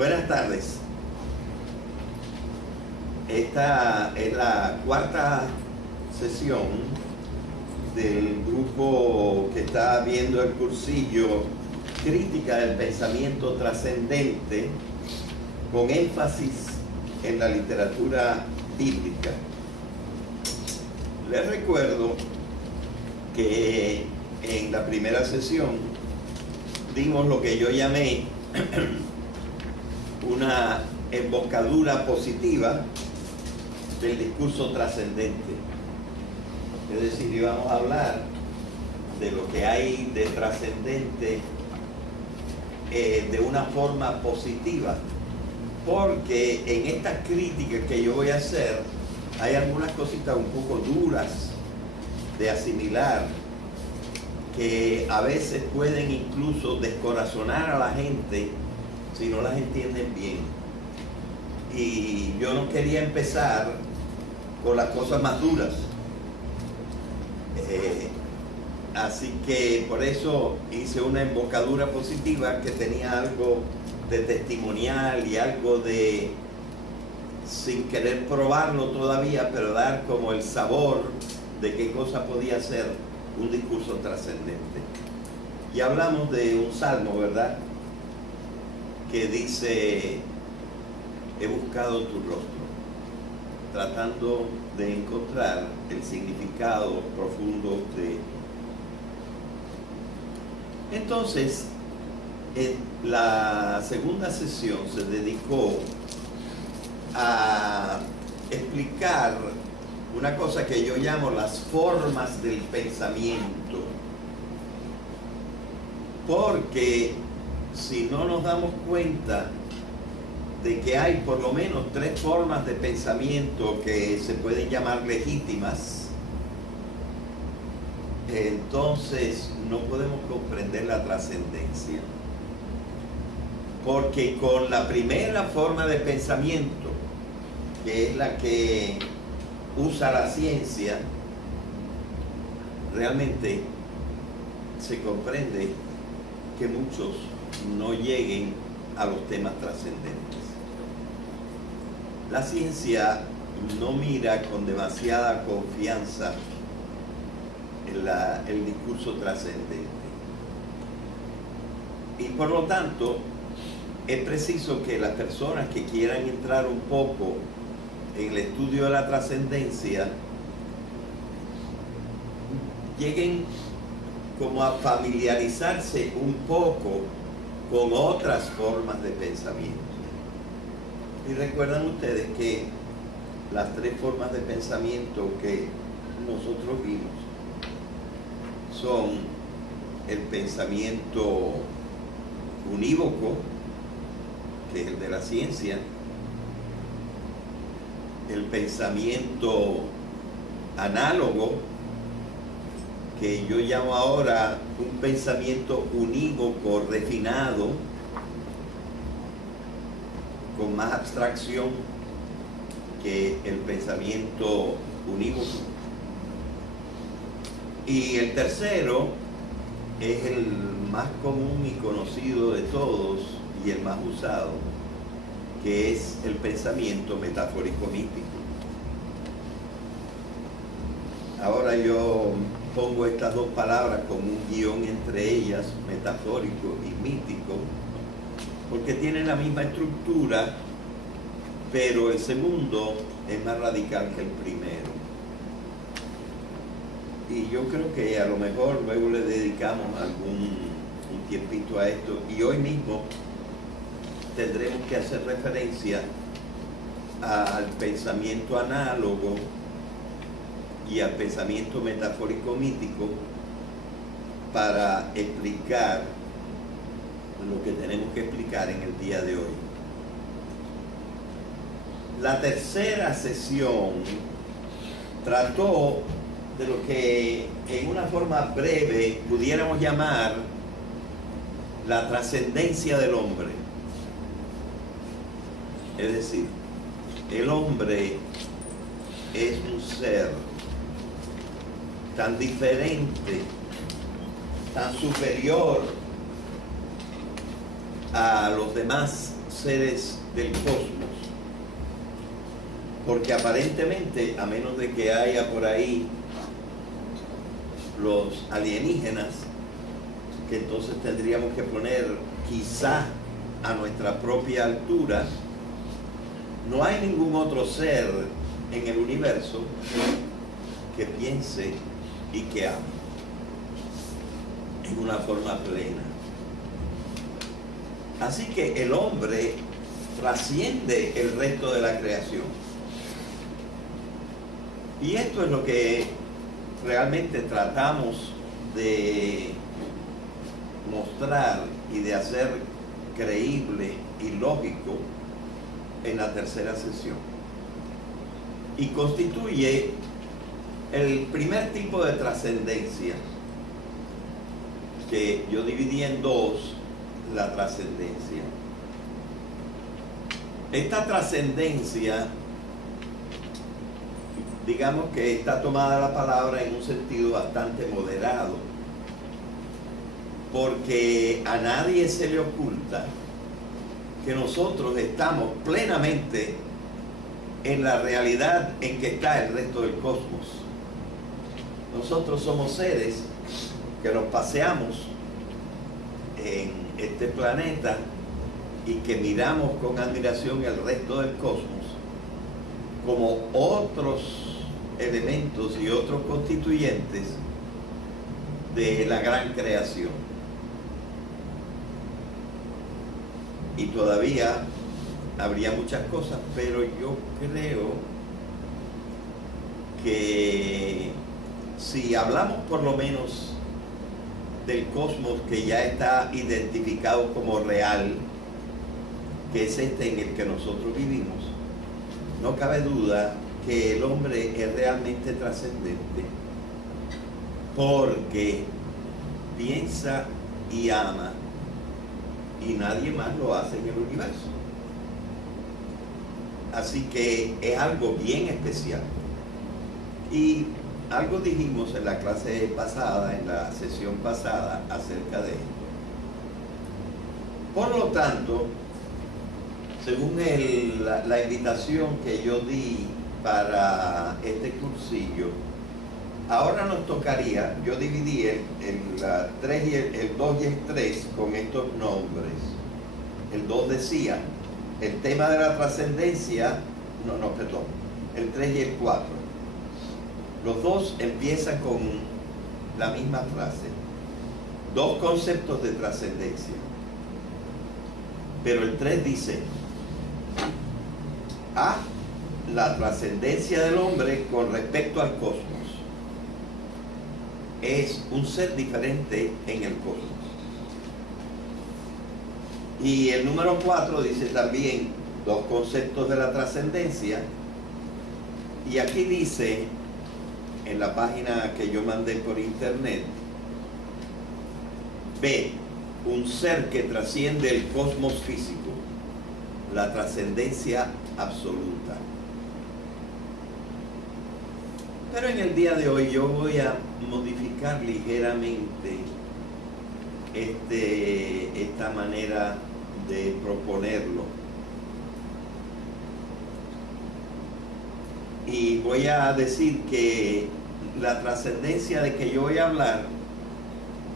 Buenas tardes. Esta es la cuarta sesión del grupo que está viendo el cursillo Crítica del Pensamiento Trascendente, con énfasis en la literatura bíblica. Les recuerdo que en la primera sesión dimos lo que yo llamé una embocadura positiva del discurso trascendente. Es decir, íbamos a hablar de lo que hay de trascendente de una forma positiva, porque en estas críticas que yo voy a hacer hay algunas cositas un poco duras de asimilar, que a veces pueden incluso descorazonar a la gente si no las entienden bien. Y yo no quería empezar con las cosas más duras. Así que por eso hice una embocadura positiva que tenía algo de testimonial y algo de, sin querer probarlo todavía, pero dar como el sabor de qué cosa podía ser un discurso trascendente. Y hablamos de un salmo, ¿verdad?, que dice: he buscado tu rostro, tratando de encontrar el significado profundo de... Entonces, la segunda sesión se dedicó a explicar una cosa que yo llamo las formas del pensamiento, porque si no nos damos cuenta de que hay por lo menos tres formas de pensamiento que se pueden llamar legítimas, entonces no podemos comprender la trascendencia. Porque con la primera forma de pensamiento, que es la que usa la ciencia, realmente se comprende que muchos no lleguen a los temas trascendentes. La ciencia no mira con demasiada confianza el discurso trascendente. Y por lo tanto, es preciso que las personas que quieran entrar un poco en el estudio de la trascendencia lleguen como a familiarizarse un poco con otras formas de pensamiento. Y recuerdan ustedes que las tres formas de pensamiento que nosotros vimos son el pensamiento unívoco, que es el de la ciencia, el pensamiento análogo, que yo llamo ahora un pensamiento unívoco refinado, con más abstracción que el pensamiento unívoco. Y el tercero es el más común y conocido de todos y el más usado, que es el pensamiento metafórico mítico. Ahora yo pongo estas dos palabras con un guión entre ellas, metafórico y mítico, porque tienen la misma estructura, pero el segundo es más radical que el primero. Y yo creo que a lo mejor luego le dedicamos un tiempito a esto, y hoy mismo tendremos que hacer referencia al pensamiento análogo y al pensamiento metafórico mítico para explicar lo que tenemos que explicar en el día de hoy. La tercera sesión trató de lo que en una forma breve pudiéramos llamar la trascendencia del hombre. Es decir, el hombre es un ser tan diferente, tan superior a los demás seres del cosmos, porque aparentemente, a menos de que haya por ahí los alienígenas, que entonces tendríamos que poner quizá a nuestra propia altura, no hay ningún otro ser en el universo que piense y que ame en una forma plena. Así que el hombre trasciende el resto de la creación. Y esto es lo que realmente tratamos de mostrar y de hacer creíble y lógico en la tercera sesión. Y constituye el primer tipo de trascendencia, que yo dividí en dos, la trascendencia. Esta trascendencia, digamos que está tomada la palabra en un sentido bastante moderado, porque a nadie se le oculta que nosotros estamos plenamente en la realidad en que está el resto del cosmos. Nosotros somos seres que nos paseamos en este planeta y que miramos con admiración el resto del cosmos como otros elementos y otros constituyentes de la gran creación. Y todavía habría muchas cosas, pero yo creo que si hablamos por lo menos del cosmos que ya está identificado como real, que es este en el que nosotros vivimos, no cabe duda que el hombre es realmente trascendente, porque piensa y ama, y nadie más lo hace en el universo. Así que es algo bien especial. Y algo dijimos en la clase pasada, en la sesión pasada, acerca de esto. Por lo tanto, según la invitación que yo di para este cursillo, ahora nos tocaría, yo dividí el 2 y el 3 con estos nombres. El 2 decía, el tema de la trascendencia, el 3 y el 4. Los dos empiezan con la misma frase. Dos conceptos de trascendencia. Pero el 3 dice, A, la trascendencia del hombre con respecto al cosmos. Es un ser diferente en el cosmos. Y el número 4 dice también dos conceptos de la trascendencia. Y aquí dice, en la página que yo mandé por internet, B, un ser que trasciende el cosmos físico, la trascendencia absoluta. Pero en el día de hoy yo voy a modificar ligeramente esta manera de proponerlo. Y voy a decir que la trascendencia de que yo voy a hablar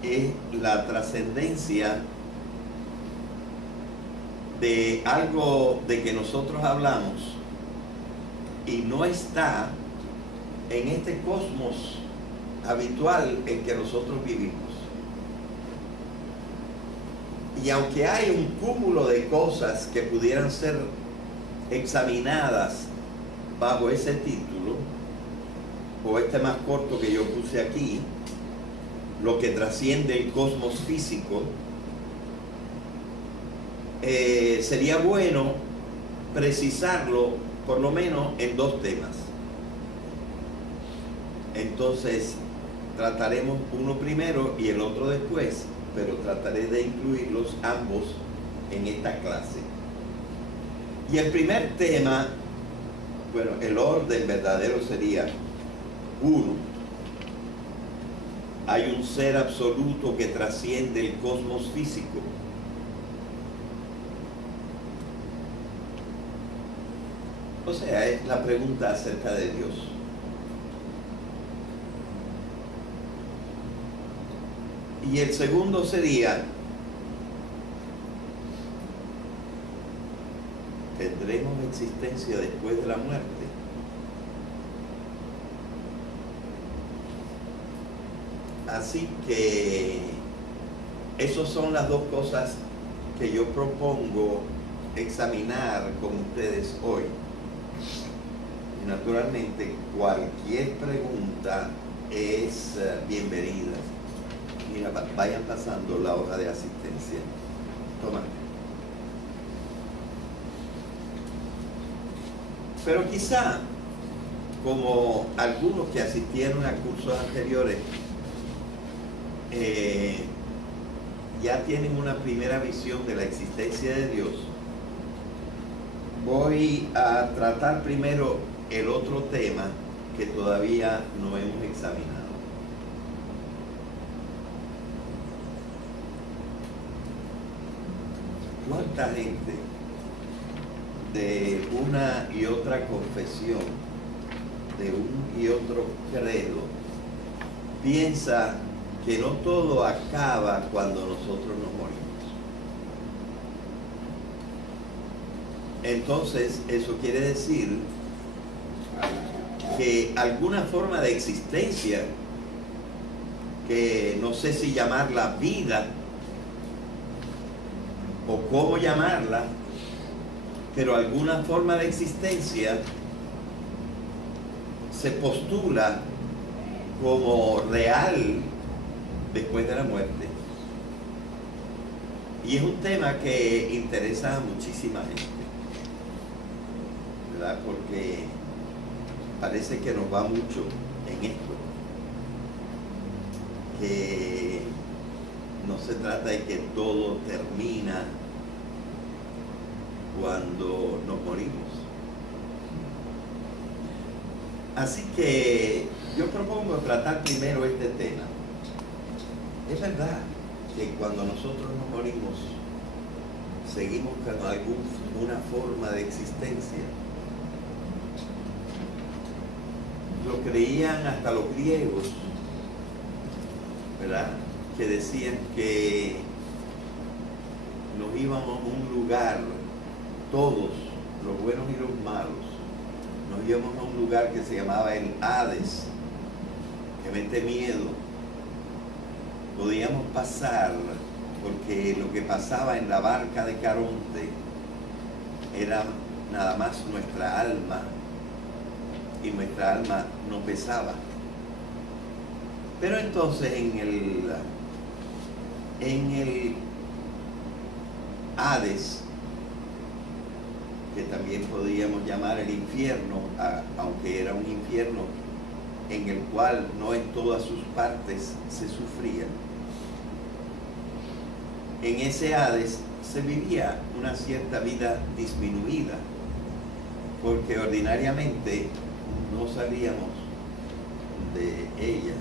es la trascendencia de algo de que nosotros hablamos y no está en este cosmos habitual en que nosotros vivimos. Y aunque hay un cúmulo de cosas que pudieran ser examinadas bajo ese título, o este más corto que yo puse aquí, lo que trasciende el cosmos físico, sería bueno precisarlo por lo menos en dos temas. Entonces trataremos uno primero y el otro después, pero trataré de incluirlos ambos en esta clase. Y el primer tema, bueno, el orden verdadero sería: 1. Hay un ser absoluto que trasciende el cosmos físico. O sea, es la pregunta acerca de Dios. Y el segundo sería, ¿tendremos existencia después de la muerte? Así que esas son las dos cosas que yo propongo examinar con ustedes hoy. Y naturalmente cualquier pregunta es bienvenida. Mira, vayan pasando la hoja de asistencia. Toma. Pero quizá, como algunos que asistieron a cursos anteriores, ya tienen una primera visión de la existencia de Dios, voy a tratar primero el otro tema que todavía no hemos examinado. ¿Cuánta gente de una y otra confesión, de un y otro credo, piensa que no todo acaba cuando nosotros nos morimos? Entonces, eso quiere decir que alguna forma de existencia, que no sé si llamarla vida o cómo llamarla, pero alguna forma de existencia se postula como real después de la muerte. Y es un tema que interesa a muchísima gente, ¿verdad? Porque parece que nos va mucho en esto, que no se trata de que todo termina cuando nos morimos. Así que yo propongo tratar primero este tema. Es verdad que cuando nosotros nos morimos seguimos con alguna forma de existencia. Lo creían hasta los griegos, ¿verdad? Que decían que nos íbamos a un lugar, todos, los buenos y los malos, nos íbamos a un lugar que se llamaba el Hades, que mete miedo. Podíamos pasar, porque lo que pasaba en la barca de Caronte era nada más nuestra alma, y nuestra alma no pesaba. Pero entonces en el Hades, que también podríamos llamar el infierno, aunque era un infierno en el cual no en todas sus partes se sufría, en ese Hades se vivía una cierta vida disminuida, porque ordinariamente no salíamos de ella.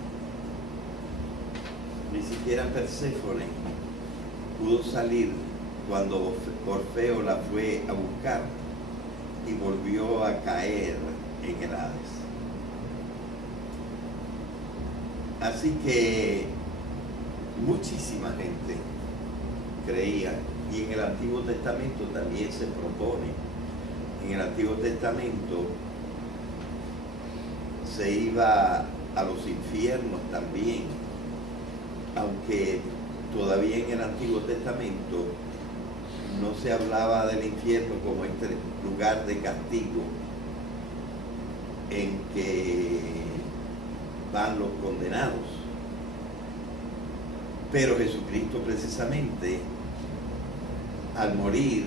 Ni siquiera Perséfone pudo salir cuando Orfeo la fue a buscar y volvió a caer en el Hades. Así que muchísima gente creía, y en el Antiguo Testamento también se propone. En el Antiguo Testamento se iba a los infiernos también, aunque todavía en el Antiguo Testamento no se hablaba del infierno como este lugar de castigo en que van los condenados. Pero Jesucristo precisamente, al morir,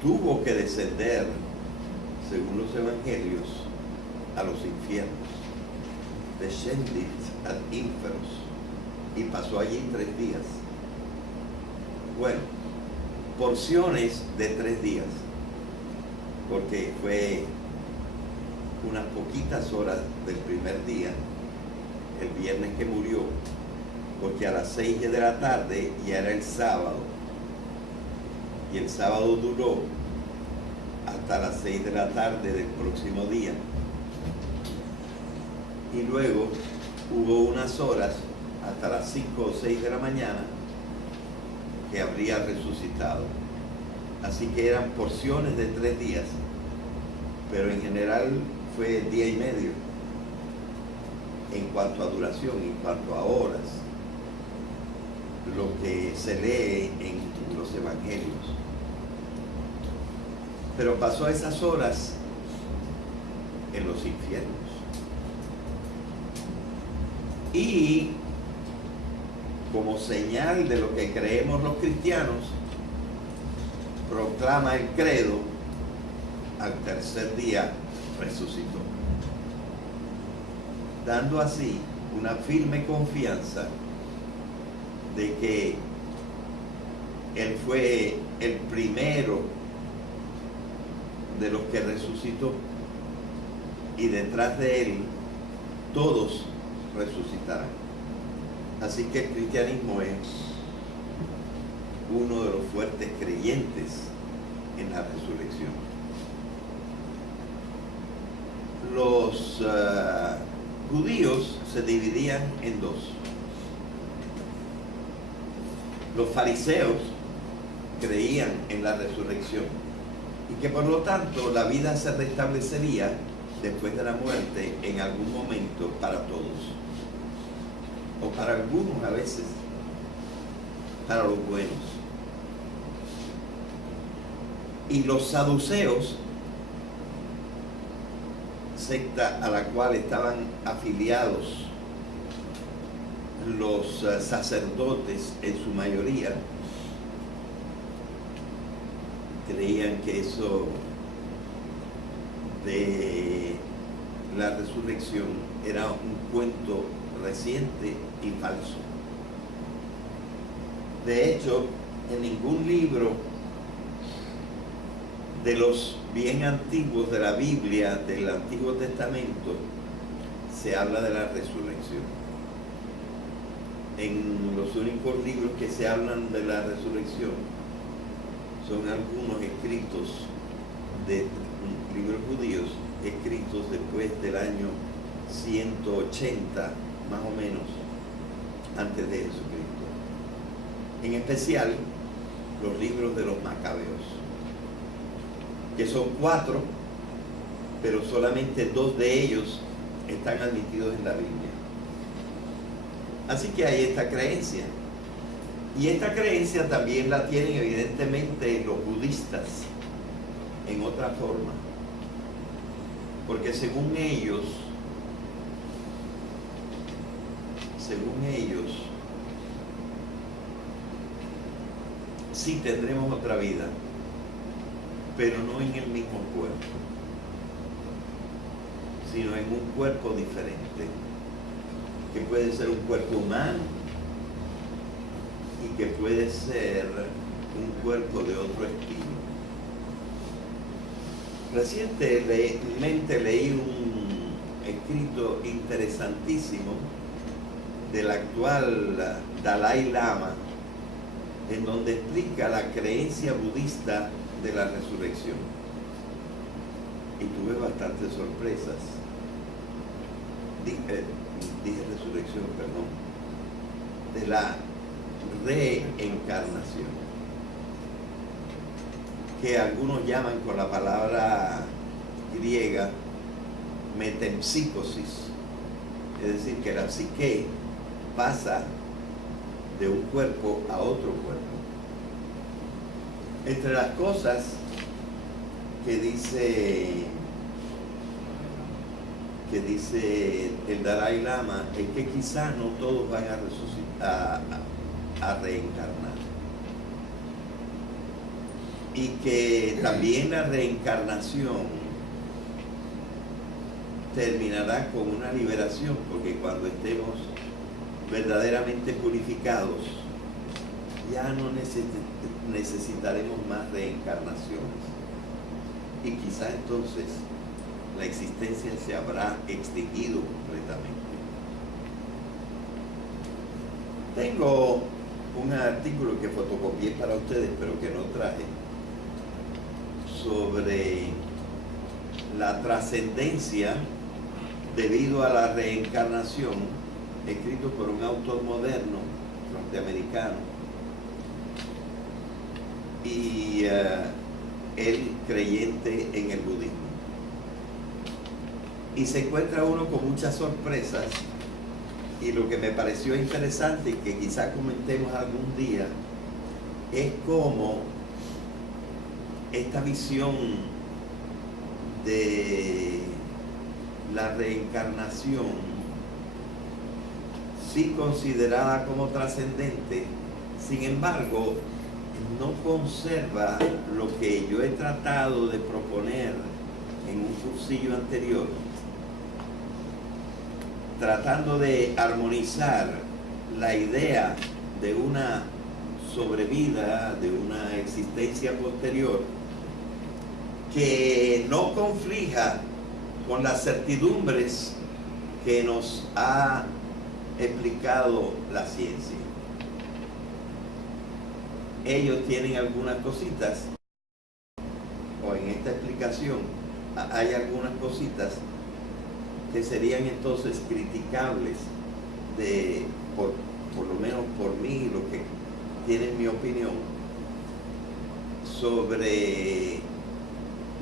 tuvo que descender, según los evangelios, a los infiernos. Descendit ad inferos, y pasó allí 3 días. Bueno, porciones de 3 días, porque fue unas poquitas horas del primer día, el viernes que murió, porque a las 6 de la tarde ya era el sábado, y el sábado duró hasta las 6 de la tarde del próximo día. Y luego hubo unas horas hasta las 5 o 6 de la mañana que habría resucitado. Así que eran porciones de 3 días, pero en general fue día y medio en cuanto a duración, en cuanto a horas, lo que se lee en los evangelios. Pero pasó esas horas en los infiernos. Y como señal de lo que creemos los cristianos, proclama el credo: al tercer día resucitó, dando así una firme confianza de que Él fue el primero de los que resucitó, y detrás de Él todos resucitarán. Así que el cristianismo es uno de los fuertes creyentes en la resurrección. Los judíos se dividían en dos. Los fariseos creían en la resurrección y que por lo tanto la vida se restablecería después de la muerte en algún momento para todos, o para algunos a veces, para los buenos. Y los saduceos, secta a la cual estaban afiliados los sacerdotes en su mayoría, creían que eso de la resurrección era un cuento reciente y falso. De hecho, en ningún libro de los bien antiguos de la Biblia, del Antiguo Testamento, se habla de la resurrección. En los únicos libros que se hablan de la resurrección son algunos escritos de libros judíos, escritos después del año 180, más o menos, antes de Jesucristo. En especial, los libros de los Macabeos, que son 4, pero solamente 2 de ellos están admitidos en la Biblia. Así que hay esta creencia. Y esta creencia también la tienen evidentemente los budistas en otra forma. Porque según ellos, sí tendremos otra vida, pero no en el mismo cuerpo, sino en un cuerpo diferente, que puede ser un cuerpo humano y que puede ser un cuerpo de otro estilo. Recientemente leí un escrito interesantísimo del actual Dalai Lama, en donde explica la creencia budista de la resurrección. Y tuve bastantes sorpresas. Dije resurrección, perdón. De la reencarnación, que algunos llaman con la palabra griega metempsicosis, es decir, que la psique pasa de un cuerpo a otro cuerpo. Entre las cosas que dice el Dalai Lama es que quizás no todos van a resucitar, a reencarnar, y que también la reencarnación terminará con una liberación, porque cuando estemos verdaderamente purificados ya no necesitaremos más reencarnaciones, y quizá entonces la existencia se habrá extinguido completamente. Tengo un artículo que fotocopié para ustedes, pero que no traje, sobre la trascendencia debido a la reencarnación, escrito por un autor moderno norteamericano, y él creyente en el budismo. Y se encuentra uno con muchas sorpresas, y lo que me pareció interesante y que quizá comentemos algún día es cómo esta visión de la reencarnación, sí considerada como trascendente, sin embargo no conserva lo que yo he tratado de proponer en un cursillo anterior, tratando de armonizar la idea de una sobrevida, de una existencia posterior, que no conflija con las certidumbres que nos ha explicado la ciencia. Ellos tienen algunas cositas, o en esta explicación hay algunas cositas que serían entonces criticables por lo menos por mí, lo que tienen mi opinión sobre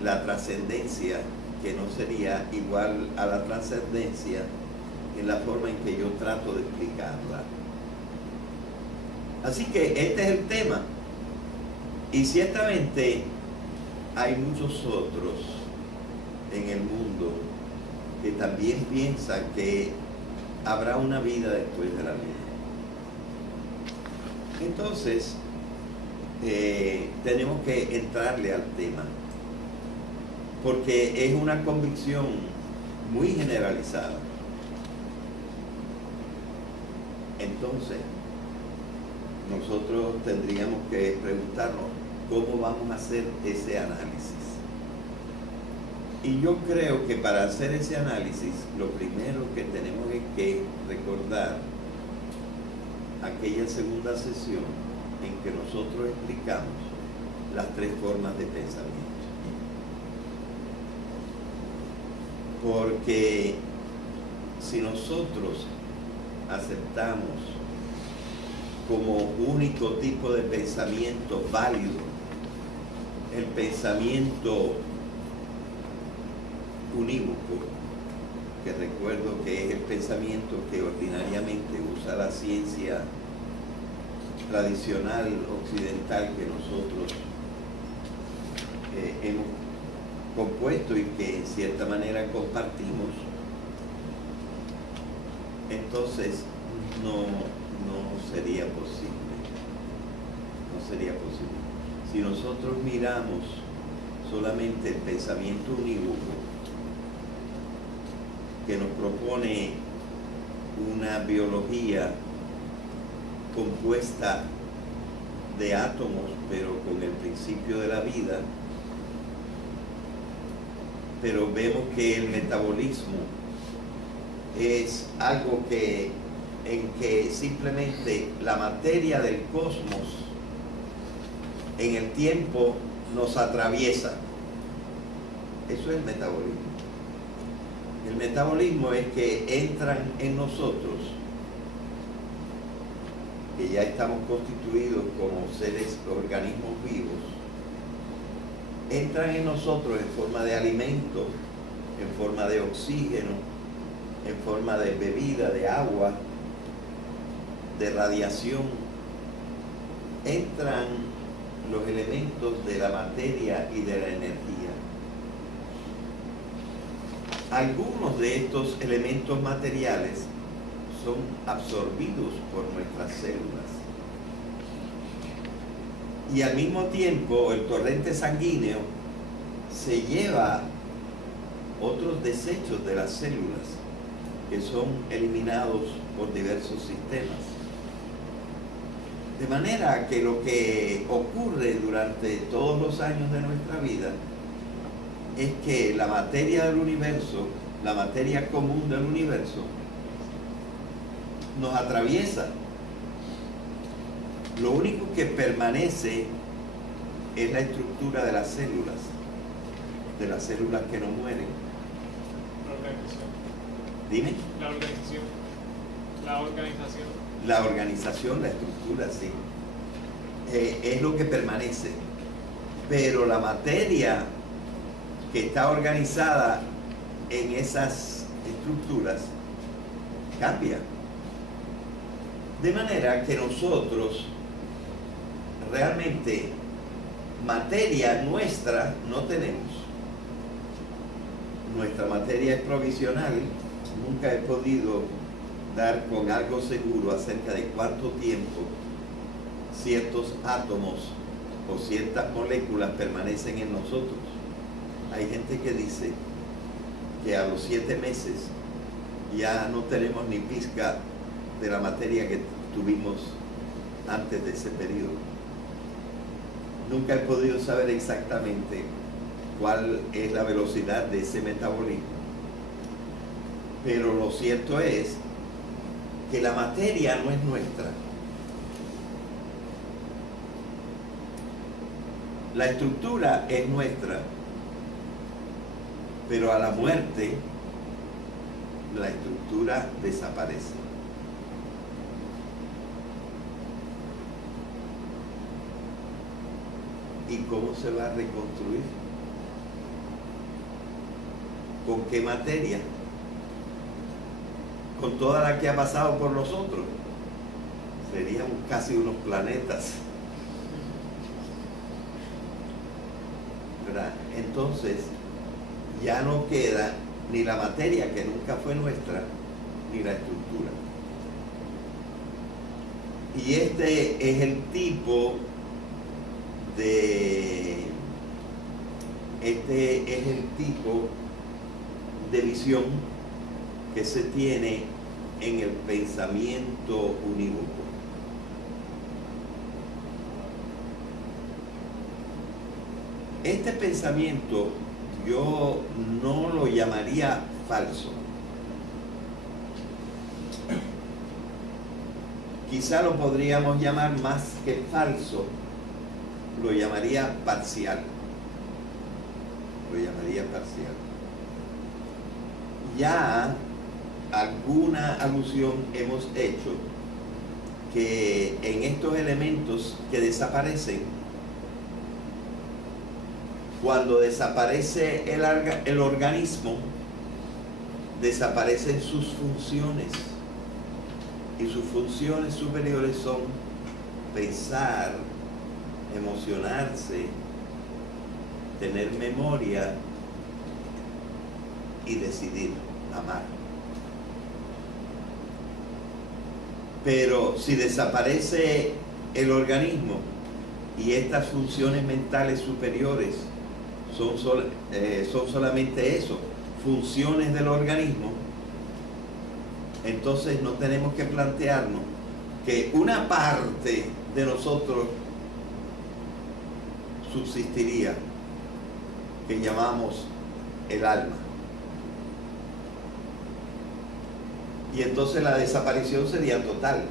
la trascendencia, que no sería igual a la trascendencia en la forma en que yo trato de explicarla. Así que este es el tema, y ciertamente hay muchos otros en el mundo que también piensan que habrá una vida después de la vida. Entonces, tenemos que entrarle al tema, porque es una convicción muy generalizada. Entonces, nosotros tendríamos que preguntarnos cómo vamos a hacer ese análisis. Y yo creo que para hacer ese análisis, lo primero que tenemos es que recordar aquella segunda sesión en que nosotros explicamos las tres formas de pensamiento. Porque si nosotros aceptamos como único tipo de pensamiento válido el pensamiento unívoco, que recuerdo que es el pensamiento que ordinariamente usa la ciencia tradicional occidental que nosotros hemos compuesto y que en cierta manera compartimos, entonces no sería posible. No sería posible. Si nosotros miramos solamente el pensamiento unívoco que nos propone una biología compuesta de átomos, pero con el principio de la vida, pero vemos que el metabolismo es algo en que simplemente la materia del cosmos en el tiempo nos atraviesa. Eso es el metabolismo. El metabolismo es que entran en nosotros, que ya estamos constituidos como seres, organismos vivos, entran en nosotros en forma de alimento, en forma de oxígeno, en forma de bebida, de agua, de radiación. Entran los elementos de la materia y de la energía. Algunos de estos elementos materiales son absorbidos por nuestras células. Y al mismo tiempo el torrente sanguíneo se lleva otros desechos de las células que son eliminados por diversos sistemas. De manera que lo que ocurre durante todos los años de nuestra vida es que la materia del universo, la materia común del universo, nos atraviesa. Lo único que permanece es la estructura de las células, de las células que no mueren. La organización. Dime. La organización. La organización. La organización, la estructura, sí. Es lo que permanece. Pero la materia que está organizada en esas estructuras cambia. De manera que nosotros realmente materia nuestra no tenemos. Nuestra materia es provisional. Nunca he podido dar con algo seguro acerca de cuánto tiempo ciertos átomos o ciertas moléculas permanecen en nosotros. Hay gente que dice que a los 7 meses ya no tenemos ni pizca de la materia que tuvimos antes de ese periodo. Nunca he podido saber exactamente cuál es la velocidad de ese metabolismo. Pero lo cierto es que la materia no es nuestra. La estructura es nuestra, pero a la muerte la estructura desaparece. ¿Y cómo se va a reconstruir? ¿Con qué materia? Con toda la que ha pasado por nosotros. Serían casi unos planetas. ¿Verdad? Entonces, ya no queda ni la materia que nunca fue nuestra, ni la estructura. Y este es el tipo de visión que se tiene en el pensamiento unívoco. Este pensamiento yo no lo llamaría falso. Quizá lo podríamos llamar más que falso, lo llamaría parcial. Lo llamaría parcial. Ya alguna alusión hemos hecho que en estos elementos que desaparecen, cuando desaparece el organismo, desaparecen sus funciones. Y sus funciones superiores son pensar, emocionarse, tener memoria y decidir amar. Pero si desaparece el organismo y estas funciones mentales superiores son solamente eso, funciones del organismo, entonces no tenemos que plantearnos que una parte de nosotros subsistiría, que llamamos el alma. Y entonces la desaparición sería total.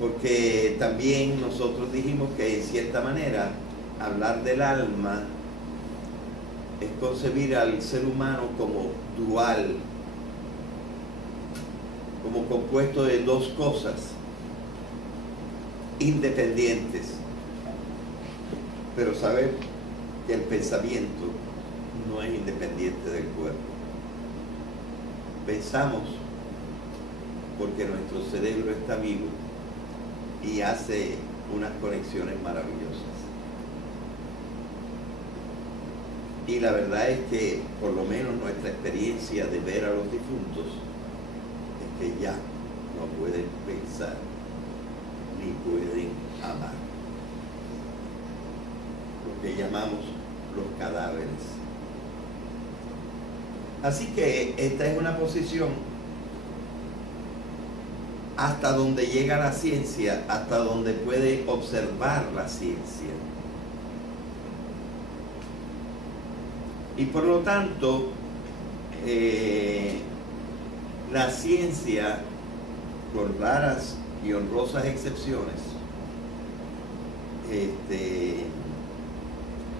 Porque también nosotros dijimos que en cierta manera hablar del alma es concebir al ser humano como dual, como compuesto de dos cosas independientes. Pero saber que el pensamiento no es independiente del cuerpo. Pensamos porque nuestro cerebro está vivo y hace unas conexiones maravillosas. Y la verdad es que, por lo menos nuestra experiencia de ver a los difuntos, es que ya no pueden pensar ni pueden amar. Lo que llamamos los cadáveres. Así que esta es una posición hasta donde llega la ciencia, hasta donde puede observar la ciencia. Y por lo tanto, la ciencia, con raras y honrosas excepciones,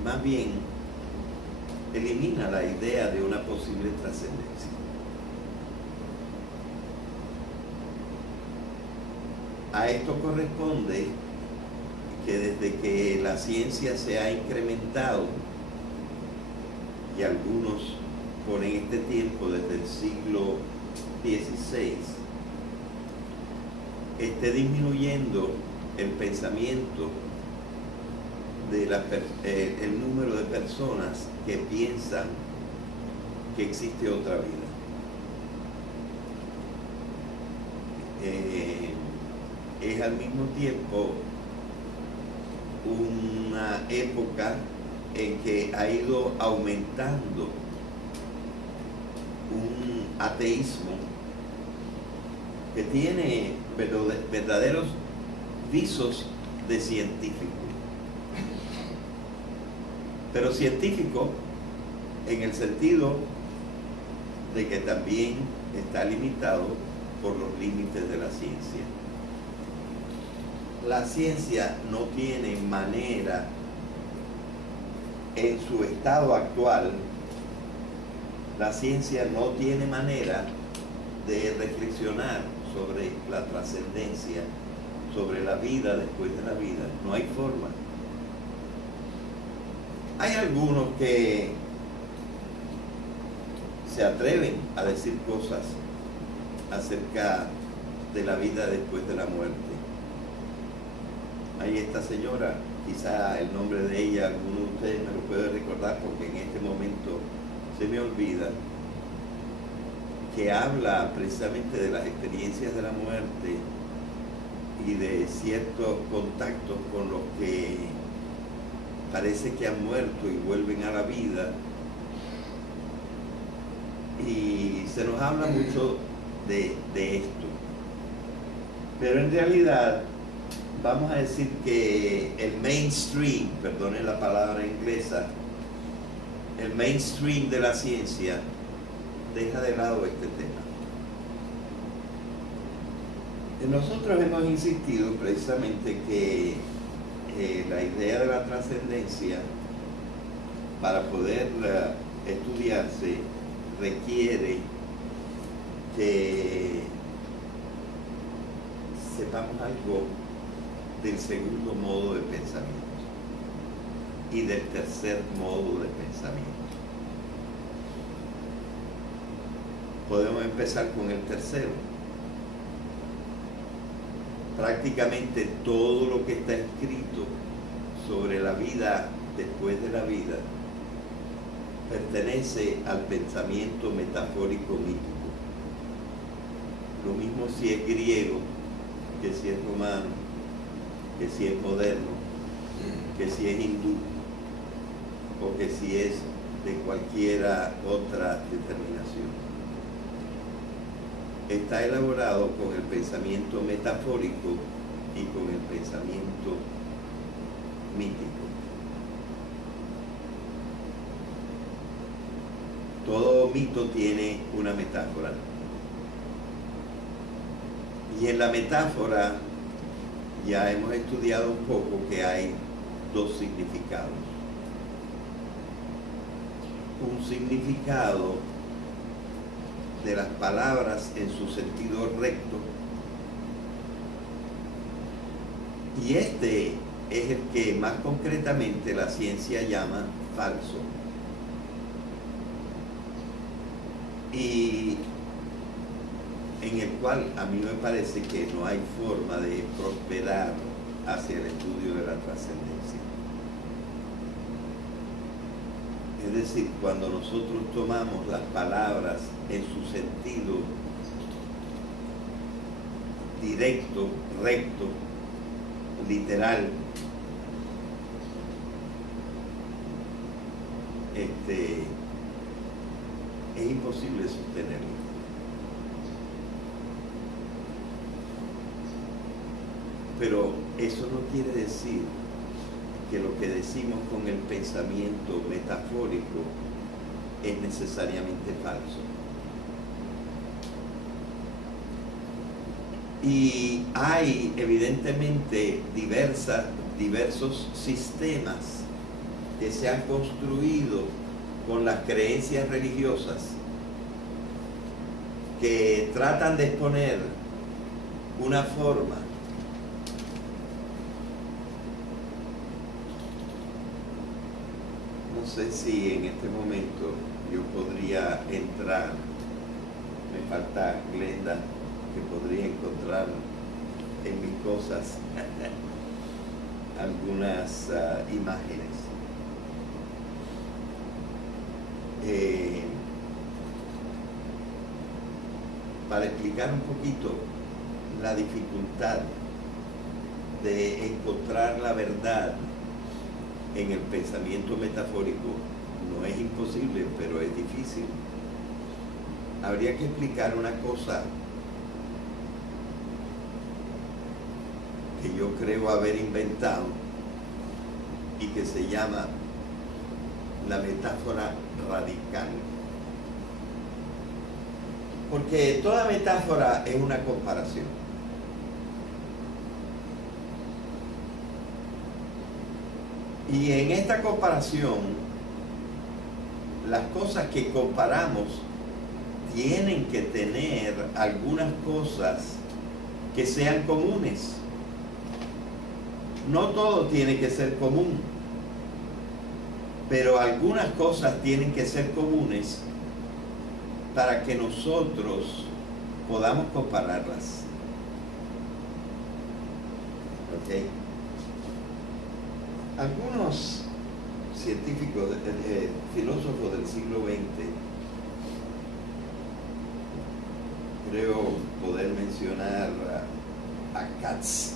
más bien elimina la idea de una posible trascendencia. A esto corresponde que desde que la ciencia se ha incrementado, y algunos ponen este tiempo desde el siglo XVI, esté disminuyendo el pensamiento de el número de personas que piensan que existe otra vida. Es al mismo tiempo una época en que ha ido aumentando un ateísmo que tiene verdaderos visos de científico, pero científico en el sentido de que también está limitado por los límites de la ciencia. La ciencia no tiene manera, en su estado actual, la ciencia no tiene manera de reflexionar sobre la trascendencia, sobre la vida después de la vida. No hay forma. Hay algunos que se atreven a decir cosas acerca de la vida después de la muerte. Hay esta señora, quizá el nombre de ella alguno de ustedes me lo puede recordar porque en este momento se me olvida, que habla precisamente de las experiencias de la muerte y de ciertos contactos con los que parece que han muerto y vuelven a la vida. Y se nos habla mucho de esto. Pero en realidad, vamos a decir que el mainstream, perdonen la palabra inglesa, el mainstream de la ciencia deja de lado este tema. Nosotros hemos insistido precisamente que la idea de la trascendencia, para poder estudiarse, requiere que sepamos algo del segundo modo de pensamiento y del tercer modo de pensamiento. Podemos empezar con el tercero. Prácticamente todo lo que está escrito sobre la vida después de la vida pertenece al pensamiento metafórico mítico. Lo mismo si es griego, que si es romano, que si es moderno, que si es hindú, o que si es de cualquiera otra determinación. Está elaborado con el pensamiento metafórico y con el pensamiento mítico. Todo mito tiene una metáfora. Y en la metáfora ya hemos estudiado un poco que hay dos significados. Un significado de las palabras en su sentido recto, y este es el que más concretamente la ciencia llama falso, y en el cual a mí me parece que no hay forma de prosperar hacia el estudio de la trascendencia. Es decir, cuando nosotros tomamos las palabras en su sentido directo, recto, literal, es imposible sostenerlo. Pero eso no quiere decir que lo que decimos con el pensamiento metafórico es necesariamente falso. Y hay evidentemente diversos sistemas que se han construido con las creencias religiosas, que tratan de exponer una forma no sé si en este momento yo podría entrar, me falta Glenda, que podría encontrar en mis cosas algunas imágenes. Para explicar un poquito la dificultad de encontrar la verdad en el pensamiento metafórico, no es imposible, pero es difícil. Habría que explicar una cosa que yo creo haber inventado y que se llama la metáfora radical. Porque toda metáfora es una comparación. Y en esta comparación, las cosas que comparamos tienen que tener algunas cosas que sean comunes. No todo tiene que ser común, pero algunas cosas tienen que ser comunes para que nosotros podamos compararlas. ¿Ok? Algunos científicos, filósofos del siglo XX, creo poder mencionar a Katz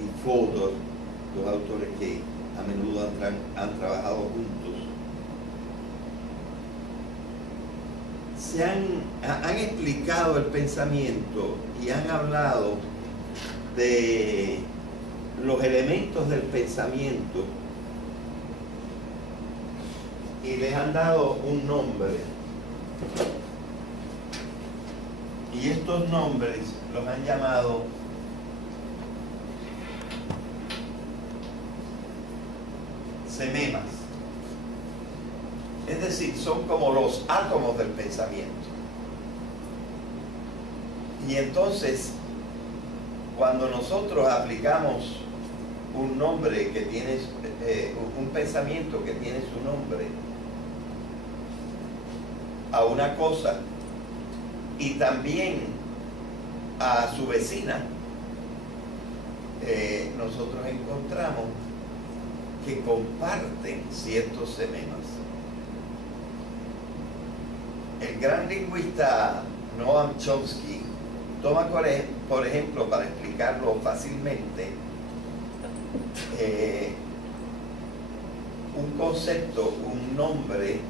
y Fodor, dos autores que a menudo han trabajado juntos, se han explicado el pensamiento y han hablado de los elementos del pensamiento y les han dado un nombre. Y estos nombres los han llamado sememas. Es decir, son como los átomos del pensamiento. Y entonces, cuando nosotros aplicamos un nombre que tiene, un pensamiento que tiene su nombre a una cosa y también a su vecina, nosotros encontramos que comparten ciertos sememas. El gran lingüista Noam Chomsky toma, por ejemplo, para explicarlo fácilmente, un concepto, un nombre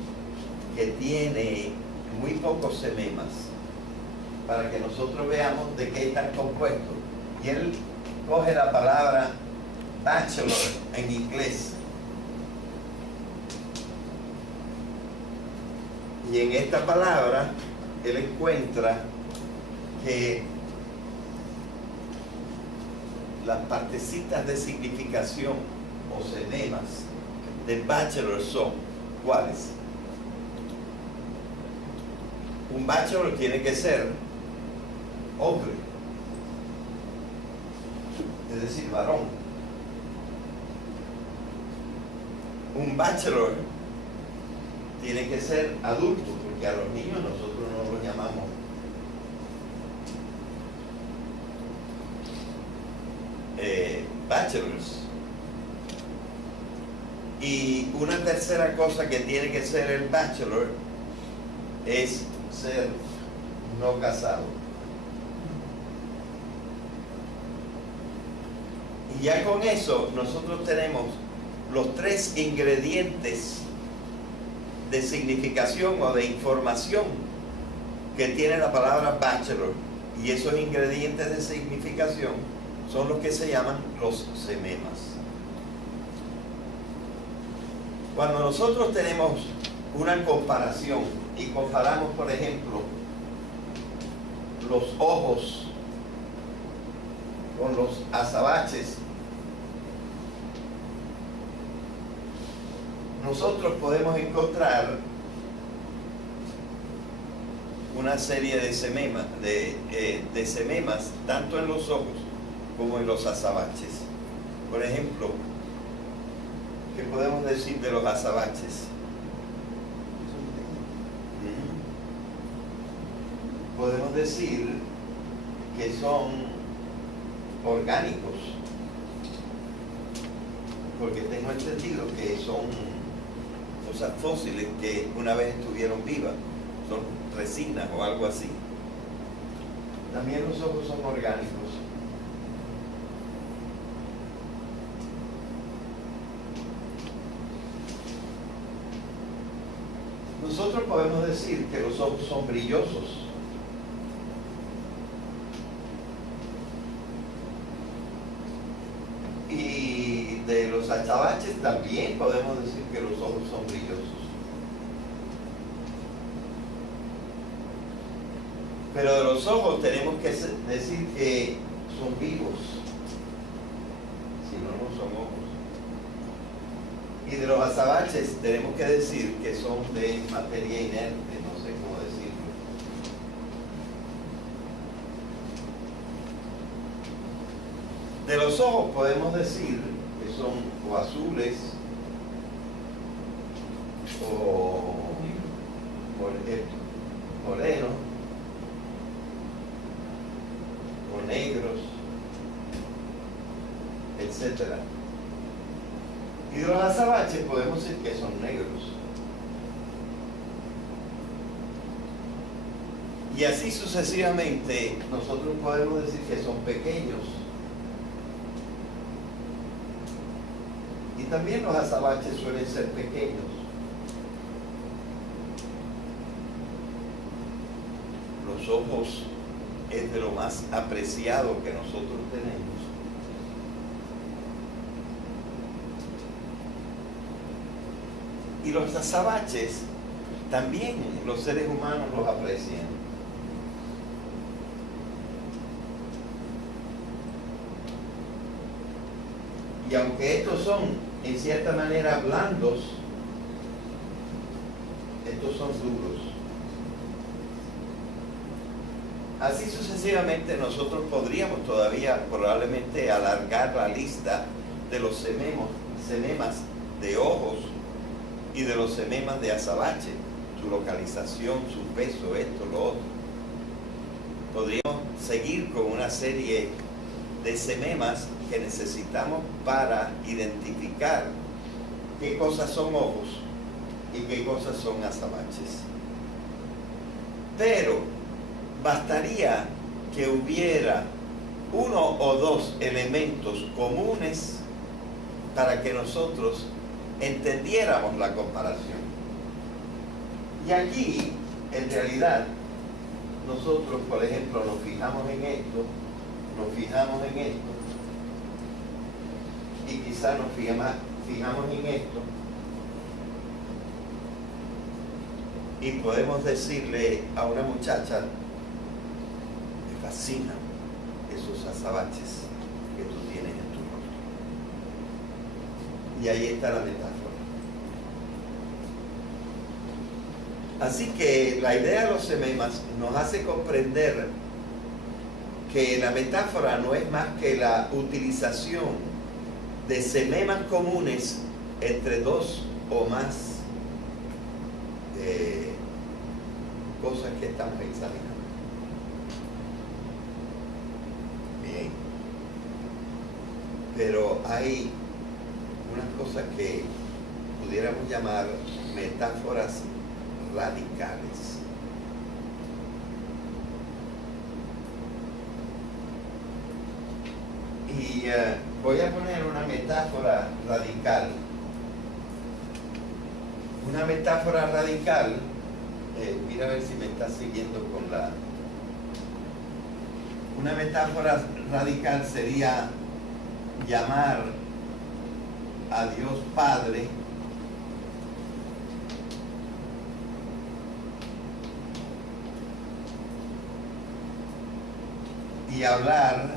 que tiene muy pocos sememas, para que nosotros veamos de qué están compuestos. Y él coge la palabra bachelor en inglés, y en esta palabra él encuentra que las partecitas de significación o sememas del bachelor son ¿cuáles? Un bachelor tiene que ser hombre, es decir, varón. Un bachelor tiene que ser adulto, porque a los niños nosotros no los llamamos bachelors. Y una tercera cosa que tiene que ser el bachelor es ser no casado. Y ya con eso nosotros tenemos los tres ingredientes de significación o de información que tiene la palabra bachelor, y esos ingredientes de significación son los que se llaman los sememas. Cuando nosotros tenemos una comparación y comparamos, por ejemplo, los ojos con los azabaches, nosotros podemos encontrar una serie de sememas tanto en los ojos como en los azabaches. Por ejemplo, ¿qué podemos decir de los azabaches? Podemos decir que son orgánicos, porque tengo entendido que son cosas fósiles que una vez estuvieron vivas, son resinas o algo así. También los ojos son orgánicos. Nosotros podemos decir que los ojos son brillosos. Y de los azabaches también podemos decir que los ojos son brillosos. Pero de los ojos tenemos que decir que son vivos. Si no, no son ojos. Y de los azabaches tenemos que decir que son de materia inerte, no sé cómo decirlo. De los ojos podemos decir que son o azules o morenos o negros, etcétera. Y de los azabaches podemos decir que son negros. Y así sucesivamente nosotros podemos decir que son pequeños. Y también los azabaches suelen ser pequeños. Los ojos es de lo más apreciado que nosotros tenemos. Y los azabaches también los seres humanos los aprecian. Y aunque estos son en cierta manera blandos, estos son duros. Así sucesivamente nosotros podríamos todavía probablemente alargar la lista de los sememas de ojos y de los sememas de azabache, su localización, su peso, esto, lo otro. Podríamos seguir con una serie de sememas que necesitamos para identificar qué cosas son ojos y qué cosas son azabaches. Pero bastaría que hubiera uno o dos elementos comunes para que nosotros entendiéramos la comparación. Y aquí, en realidad, nosotros, por ejemplo, nos fijamos en esto, nos fijamos en esto, y quizás nos fijamos en esto, y podemos decirle a una muchacha, me fascinan esos azabaches que tú tienes en tu rostro. Y ahí está la metáfora. Así que la idea de los sememas nos hace comprender que la metáfora no es más que la utilización de sememas comunes entre dos o más cosas que estamos examinando. Bien. Pero hay unas cosas que pudiéramos llamar metáforas radicales. Y voy a poner una metáfora radical. Una metáfora radical, mira a ver si me está siguiendo con la... Una metáfora radical sería llamar a Dios Padre y hablar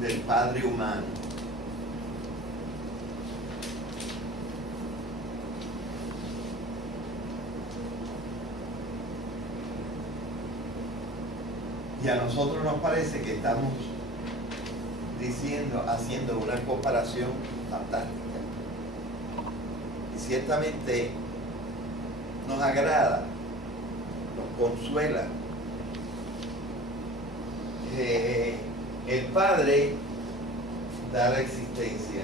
del Padre humano. Y a nosotros nos parece que estamos haciendo una comparación fantástica. Y ciertamente nos agrada, nos consuela. El Padre da la existencia.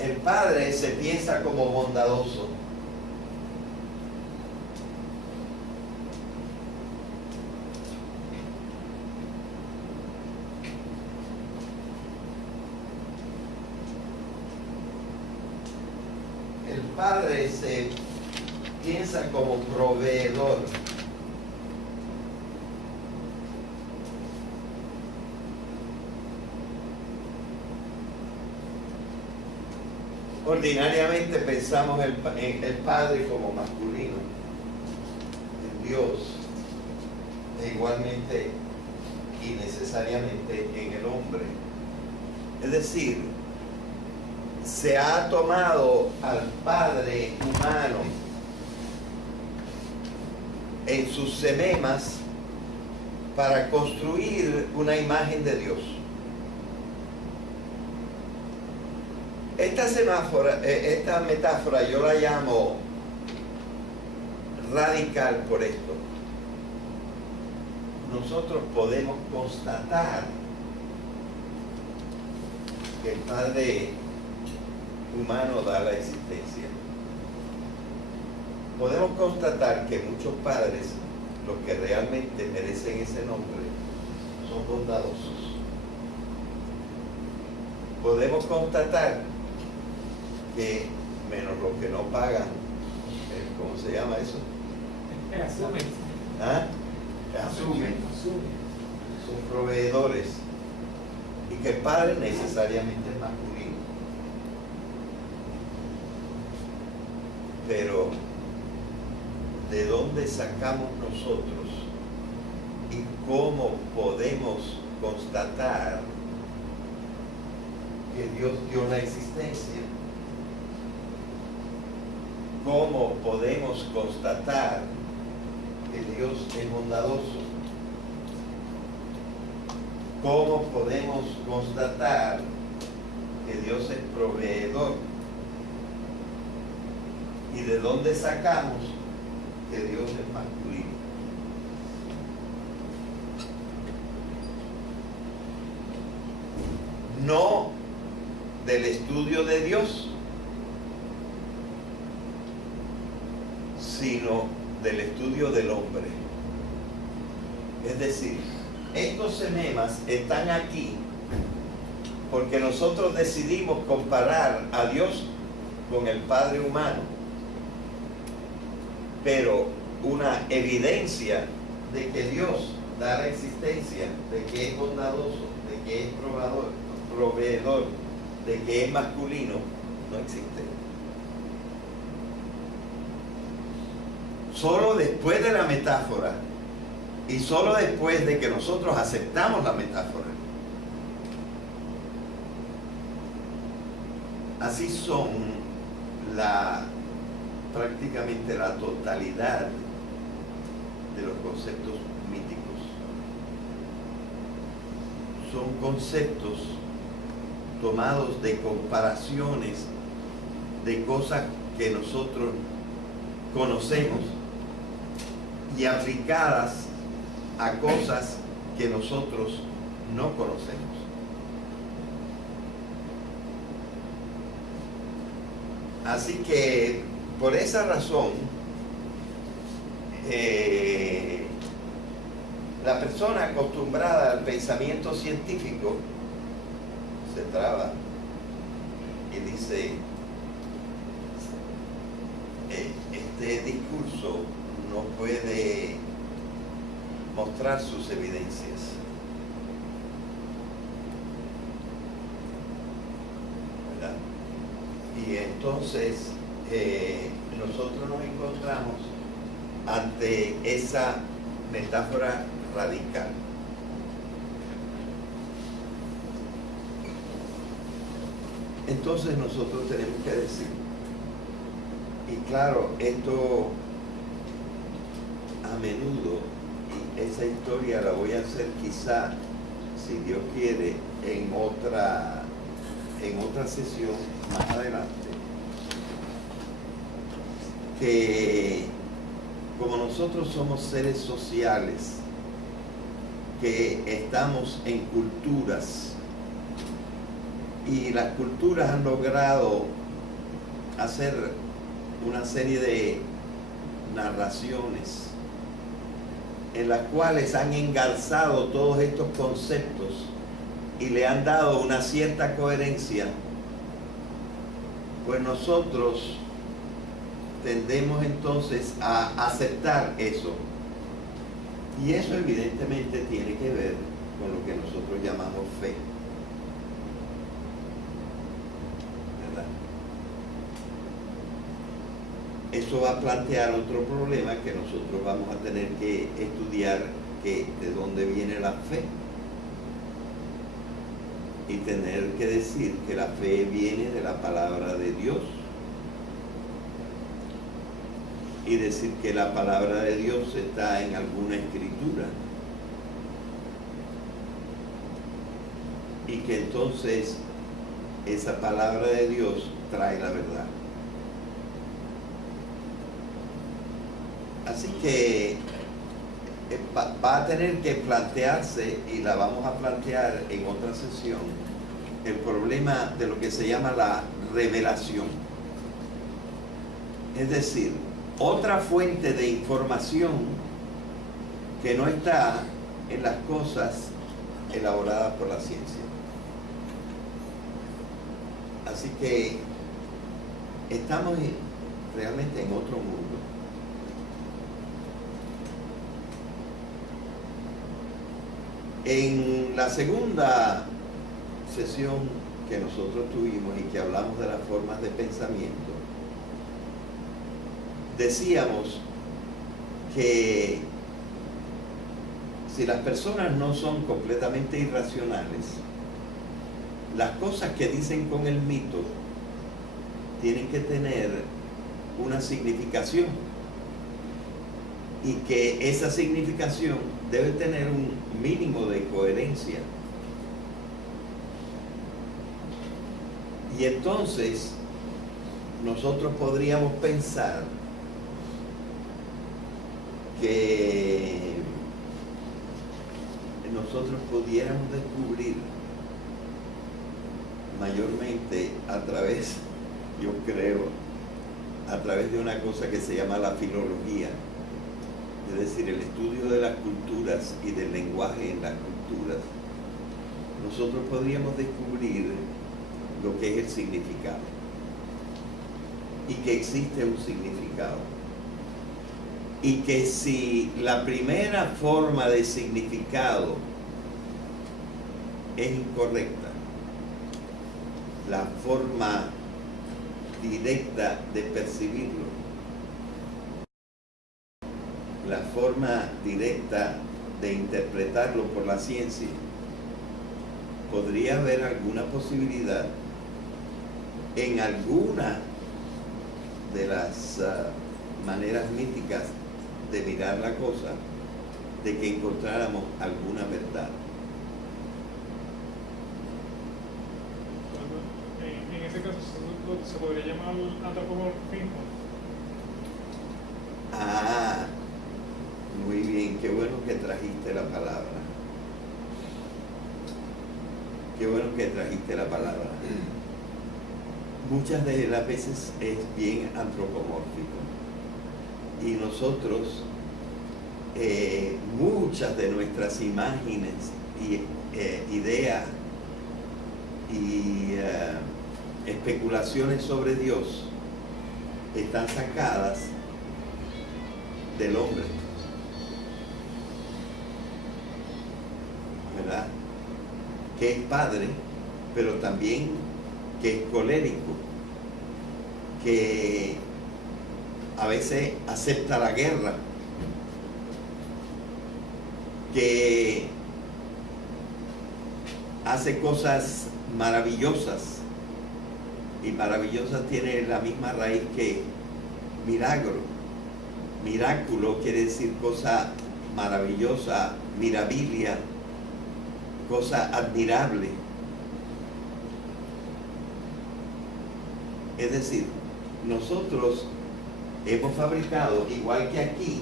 El Padre se piensa como bondadoso. El Padre se piensa como proveedor. Ordinariamente pensamos en el Padre como masculino, en Dios, e igualmente y necesariamente en el hombre. Es decir, se ha tomado al Padre humano en sus sememas para construir una imagen de Dios. Esta metáfora yo la llamo radical por esto. Nosotros podemos constatar que el Padre humano da la existencia. Podemos constatar que muchos padres, los que realmente merecen ese nombre, son bondadosos. Podemos constatar que, menos los que no pagan, ¿cómo se llama eso? Asumen. ¿Ah? Asumen. Son proveedores. Y que el Padre necesariamente es masculino. Pero, ¿de dónde sacamos nosotros y cómo podemos constatar que Dios dio la existencia? ¿Cómo podemos constatar que Dios es bondadoso? ¿Cómo podemos constatar que Dios es proveedor? ¿Y de dónde sacamos que Dios es masculino? No del estudio de Dios, sino del estudio del hombre. Es decir, estos sememas están aquí porque nosotros decidimos comparar a Dios con el Padre humano, pero una evidencia de que Dios da la existencia, de que es bondadoso, de que es proveedor, de que es masculino, no existe. Solo después de la metáfora y solo después de que nosotros aceptamos la metáfora, así son prácticamente la totalidad de los conceptos míticos. Son conceptos tomados de comparaciones de cosas que nosotros conocemos y aplicadas a cosas que nosotros no conocemos. Así que por esa razón la persona acostumbrada al pensamiento científico se traba y dice, este discurso no puede mostrar sus evidencias. ¿Verdad? Y entonces nosotros nos encontramos ante esa metáfora radical. Entonces nosotros tenemos que decir, y claro, esto a menudo, y esa historia la voy a hacer quizá, si Dios quiere, en otra sesión más adelante, que como nosotros somos seres sociales, que estamos en culturas, y las culturas han logrado hacer una serie de narraciones en las cuales han engarzado todos estos conceptos y le han dado una cierta coherencia, pues nosotros tendemos entonces a aceptar eso. Y eso evidentemente tiene que ver con lo que nosotros llamamos fe. ¿Verdad? Eso va a plantear otro problema que nosotros vamos a tener que estudiar, que de dónde viene la fe. Y tener que decir que la fe viene de la palabra de Dios. Y decir que la palabra de Dios está en alguna escritura. Y que entonces esa palabra de Dios trae la verdad. Así que va a tener que plantearse, y la vamos a plantear en otra sesión, el problema de lo que se llama la revelación. Es decir, otra fuente de información que no está en las cosas elaboradas por la ciencia. Así que estamos realmente en otro mundo. En la segunda sesión que nosotros tuvimos y que hablamos de las formas de pensamiento, decíamos que si las personas no son completamente irracionales, las cosas que dicen con el mito tienen que tener una significación, y que esa significación debe tener un mínimo de coherencia. Y entonces nosotros podríamos pensar que nosotros pudiéramos descubrir mayormente a través, yo creo, a través de una cosa que se llama la filología, es decir, el estudio de las culturas y del lenguaje en las culturas, nosotros podríamos descubrir lo que es el significado, y que existe un significado, y que si la primera forma de significado es incorrecta, la forma directa de percibirlo, la forma directa de interpretarlo por la ciencia, podría haber alguna posibilidad en alguna de las maneras míticas de mirar la cosa, de que encontráramos alguna verdad. En ese caso se podría llamar antropomorfismo. Ah, muy bien, qué bueno que trajiste la palabra. Qué bueno que trajiste la palabra. Muchas de las veces es bien antropomórfico. Y nosotros, muchas de nuestras imágenes y ideas y especulaciones sobre Dios están sacadas del hombre, ¿verdad? Que es padre, pero también que es colérico, que a veces acepta la guerra, que hace cosas maravillosas, Y maravillosa tiene la misma raíz que milagro. Miraculo quiere decir cosa maravillosa, mirabilia, cosa admirable. Es decir, nosotros hemos fabricado, igual que aquí,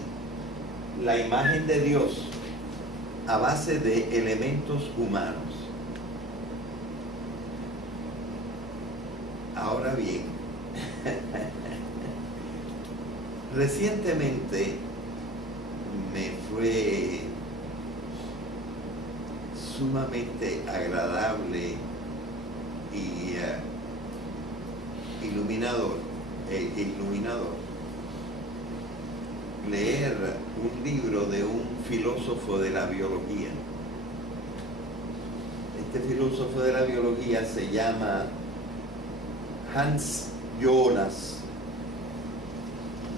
la imagen de Dios a base de elementos humanos. Ahora bien, recientemente me fue sumamente agradable y iluminador leer un libro de un filósofo de la biología. Este filósofo de la biología se llama Hans Jonas.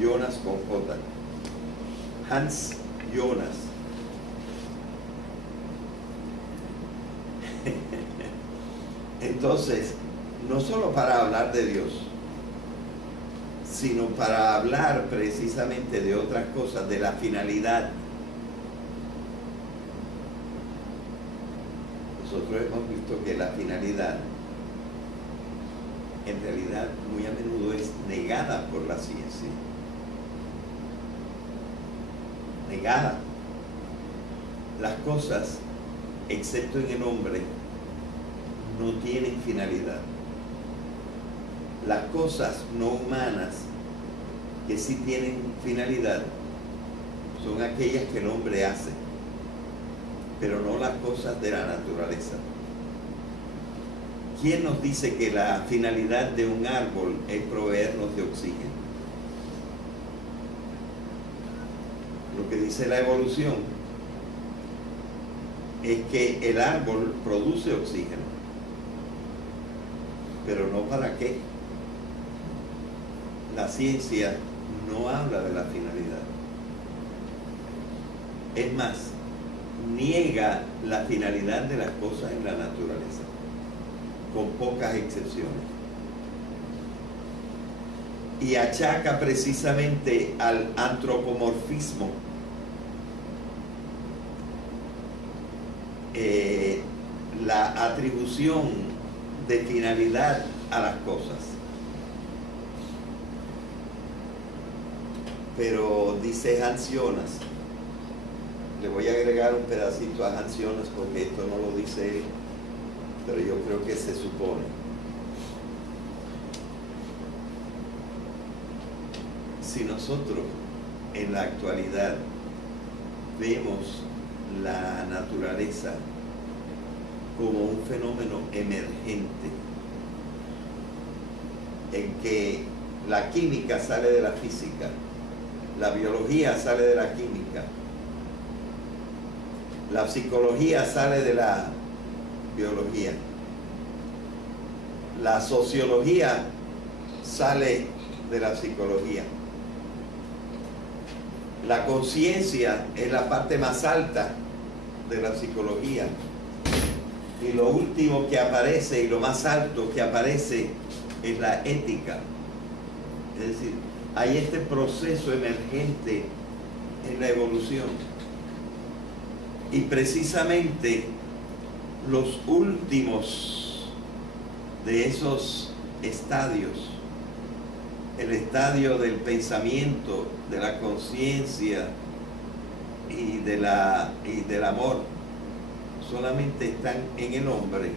Jonas con J. Hans Jonas. Entonces, no solo para hablar de Dios, sino para hablar precisamente de otras cosas, de la finalidad. Nosotros hemos visto que la finalidad, en realidad, muy a menudo es negada por la ciencia. Negada. Las cosas, excepto en el hombre, no tienen finalidad. Las cosas no humanas que sí tienen finalidad son aquellas que el hombre hace, pero no las cosas de la naturaleza. ¿Quién nos dice que la finalidad de un árbol es proveernos de oxígeno? Lo que dice la evolución es que el árbol produce oxígeno, pero no para qué. La ciencia no habla de la finalidad. Es más, niega la finalidad de las cosas en la naturaleza, con pocas excepciones. Y achaca precisamente al antropomorfismo la atribución de finalidad a las cosas. Pero dice Hans Jonas, le voy a agregar un pedacito a Hans Jonas porque esto no lo dice él, pero yo creo que se supone. Si nosotros en la actualidad vemos la naturaleza como un fenómeno emergente, en que la química sale de la física, la biología sale de la química, la psicología sale de la biología, la sociología sale de la psicología, la conciencia es la parte más alta de la psicología, y lo último que aparece y lo más alto que aparece es la ética. Es decir, hay este proceso emergente en la evolución. Y precisamente los últimos de esos estadios, el estadio del pensamiento, de la conciencia y del amor, solamente están en el hombre.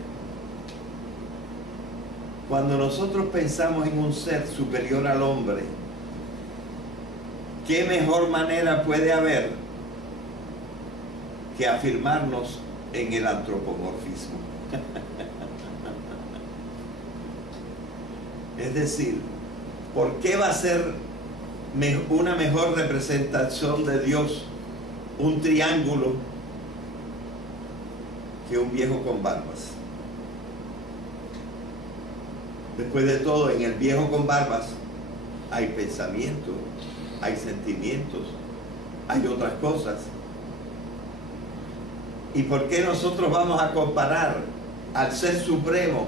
Cuando nosotros pensamos en un ser superior al hombre, ¿qué mejor manera puede haber que afirmarnos en el antropomorfismo? Es decir, ¿por qué va a ser una mejor representación de Dios un triángulo que un viejo con barbas? Después de todo, en el viejo con barbas hay pensamientos, hay sentimientos, hay otras cosas. ¿Y por qué nosotros vamos a comparar al Ser Supremo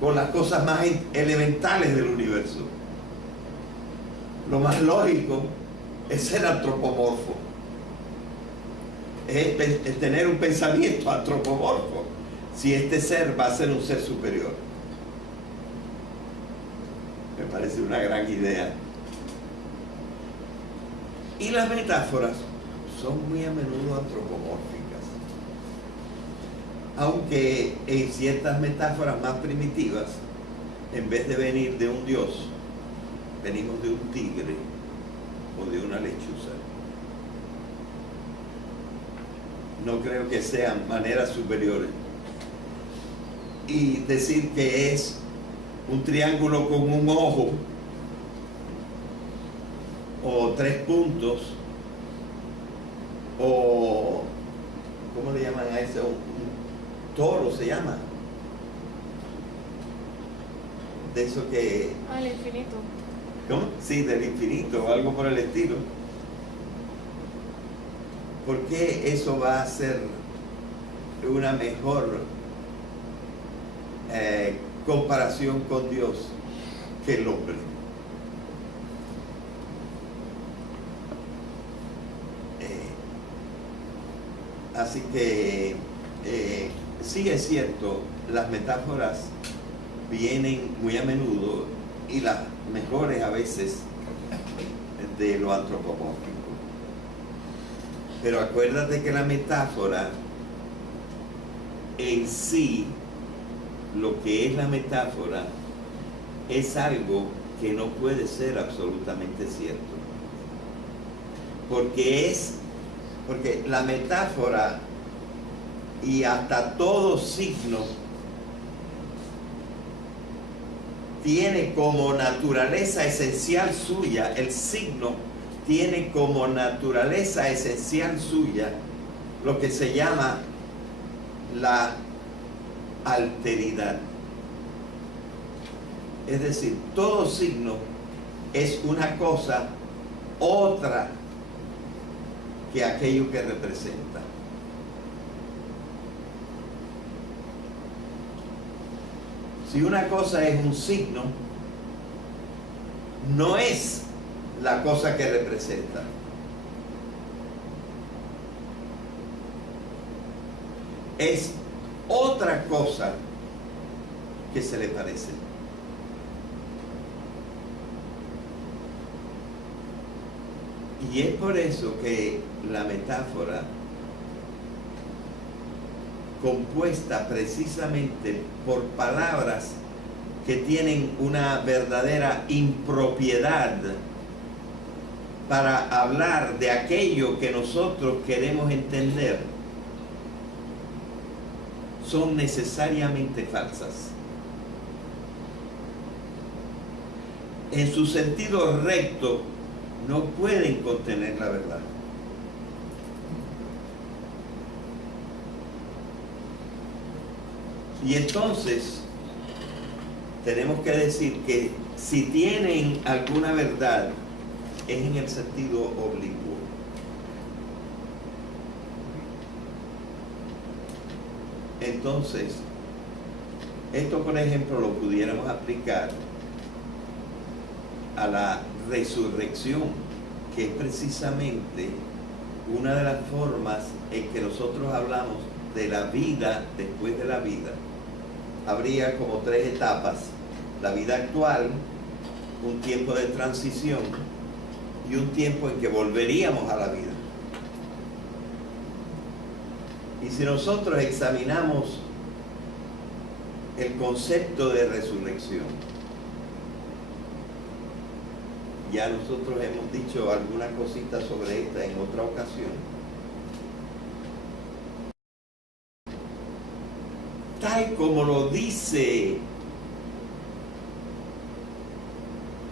con las cosas más elementales del universo. Lo más lógico es ser antropomorfo, es tener un pensamiento antropomorfo, si este ser va a ser un ser superior. Me parece una gran idea. Y las metáforas son muy a menudo antropomórficas, aunque en ciertas metáforas más primitivas, en vez de venir de un dios, venimos de un tigre o de una lechuza. No creo que sean maneras superiores. Y decir que es un triángulo con un ojo o 3 puntos, o ¿cómo le llaman a ese? Un toro se llama, de eso que... el infinito. ¿Cómo? Sí, del infinito o algo por el estilo. ¿Por qué eso va a ser una mejor comparación con Dios que el hombre? Así que sí es cierto, las metáforas vienen muy a menudo y las mejores a veces de lo antropomórfico. Pero acuérdate que la metáfora en sí, lo que es la metáfora, es algo que no puede ser absolutamente cierto. Porque la metáfora y hasta todo signo tiene como naturaleza esencial suya, el signo tiene como naturaleza esencial suya lo que se llama la alteridad. Es decir, todo signo es una cosa otra que aquello que representa. Si una cosa es un signo, no es la cosa que representa. Es otra cosa que se le parece. Y es por eso que la metáfora, compuesta precisamente por palabras que tienen una verdadera impropiedad para hablar de aquello que nosotros queremos entender, son necesariamente falsas. En su sentido recto, no pueden contener la verdad. Y entonces tenemos que decir que si tienen alguna verdad es en el sentido oblicuo. Entonces, esto por ejemplo lo pudiéramos aplicar a la resurrección, que es precisamente una de las formas en que nosotros hablamos de la vida después de la vida. Habría como 3 etapas: la vida actual, un tiempo de transición y un tiempo en que volveríamos a la vida. Y si nosotros examinamos el concepto de resurrección, ya nosotros hemos dicho alguna cosita sobre esta en otra ocasión. Tal como lo dice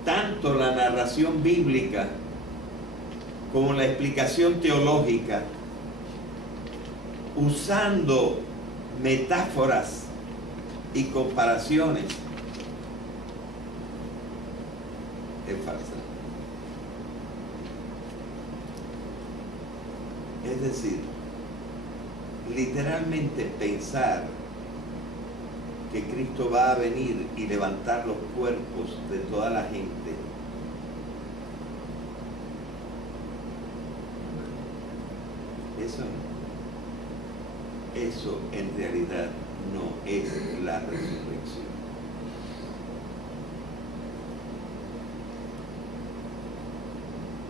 tanto la narración bíblica como la explicación teológica, usando metáforas y comparaciones, es falsa. Es decir, literalmente pensar que Cristo va a venir y levantar los cuerpos de toda la gente. Eso en realidad no es la resurrección.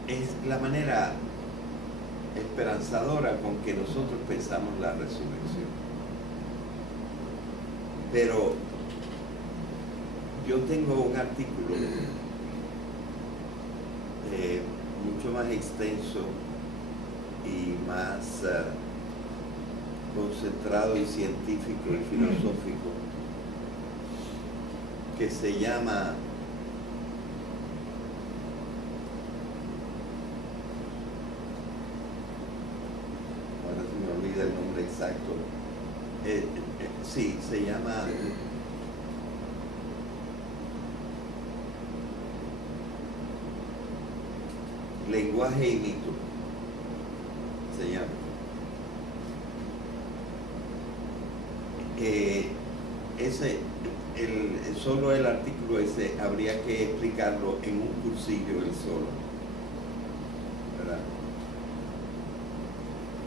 Es la manera esperanzadora con que nosotros pensamos la resurrección. Pero yo tengo un artículo mucho más extenso y más concentrado y científico y filosófico que se llama el nombre exacto, sí, se llama Lenguaje y Mito, se llama. Solo el artículo ese habría que explicarlo en un cursillo el solo, ¿verdad?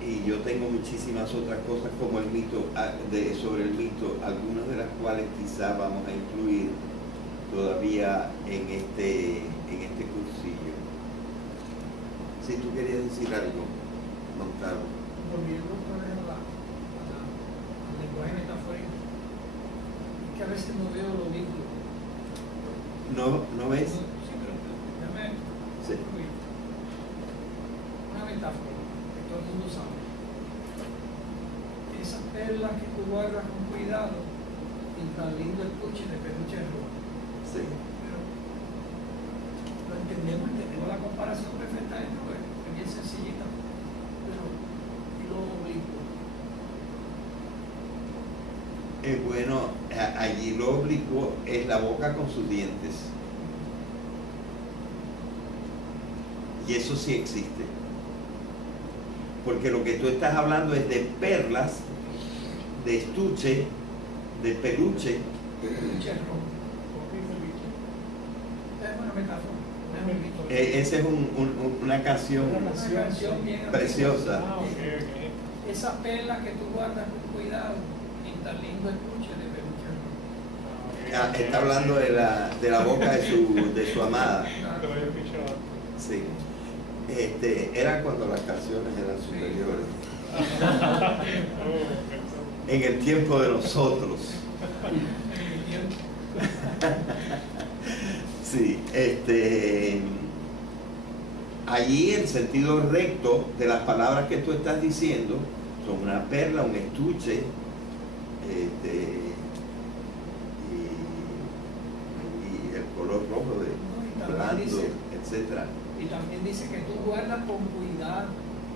Y yo tengo muchísimas otras cosas como el mito, sobre el mito, algunas de las cuales quizás vamos a incluir todavía en este cursillo. Si tú querías decir algo, Montalvo. Volviendo otra vez al lenguaje metafórico, es que a veces no veo lo mismo. ¿No ves? Sí, pero déjame concluir. Una metáfora que todo el mundo sabe. Esas perlas que tú guardas con cuidado y tan lindo estuche de peluche rojo. Sí. Pero lo entendemos la comparación perfecta de esto, es bien sencillita, pero y lo oblicuo. Bueno, allí lo oblicuo es la boca con sus dientes. Y eso sí existe. Porque lo que tú estás hablando es de perlas, de estuche, de peluche. Peluche rojo. Es una metáfora. Esa es una canción bien preciosa. Esas perlas que tú guardas con cuidado en tan lindo estuche de peluche. Está hablando de la boca de su amada. Sí. Era cuando las canciones eran superiores. En el tiempo de nosotros. Sí, allí el sentido recto de las palabras que tú estás diciendo son una perla, un estuche, y el color rojo de blando, etcétera. Y también dice que tú guardas con cuidado.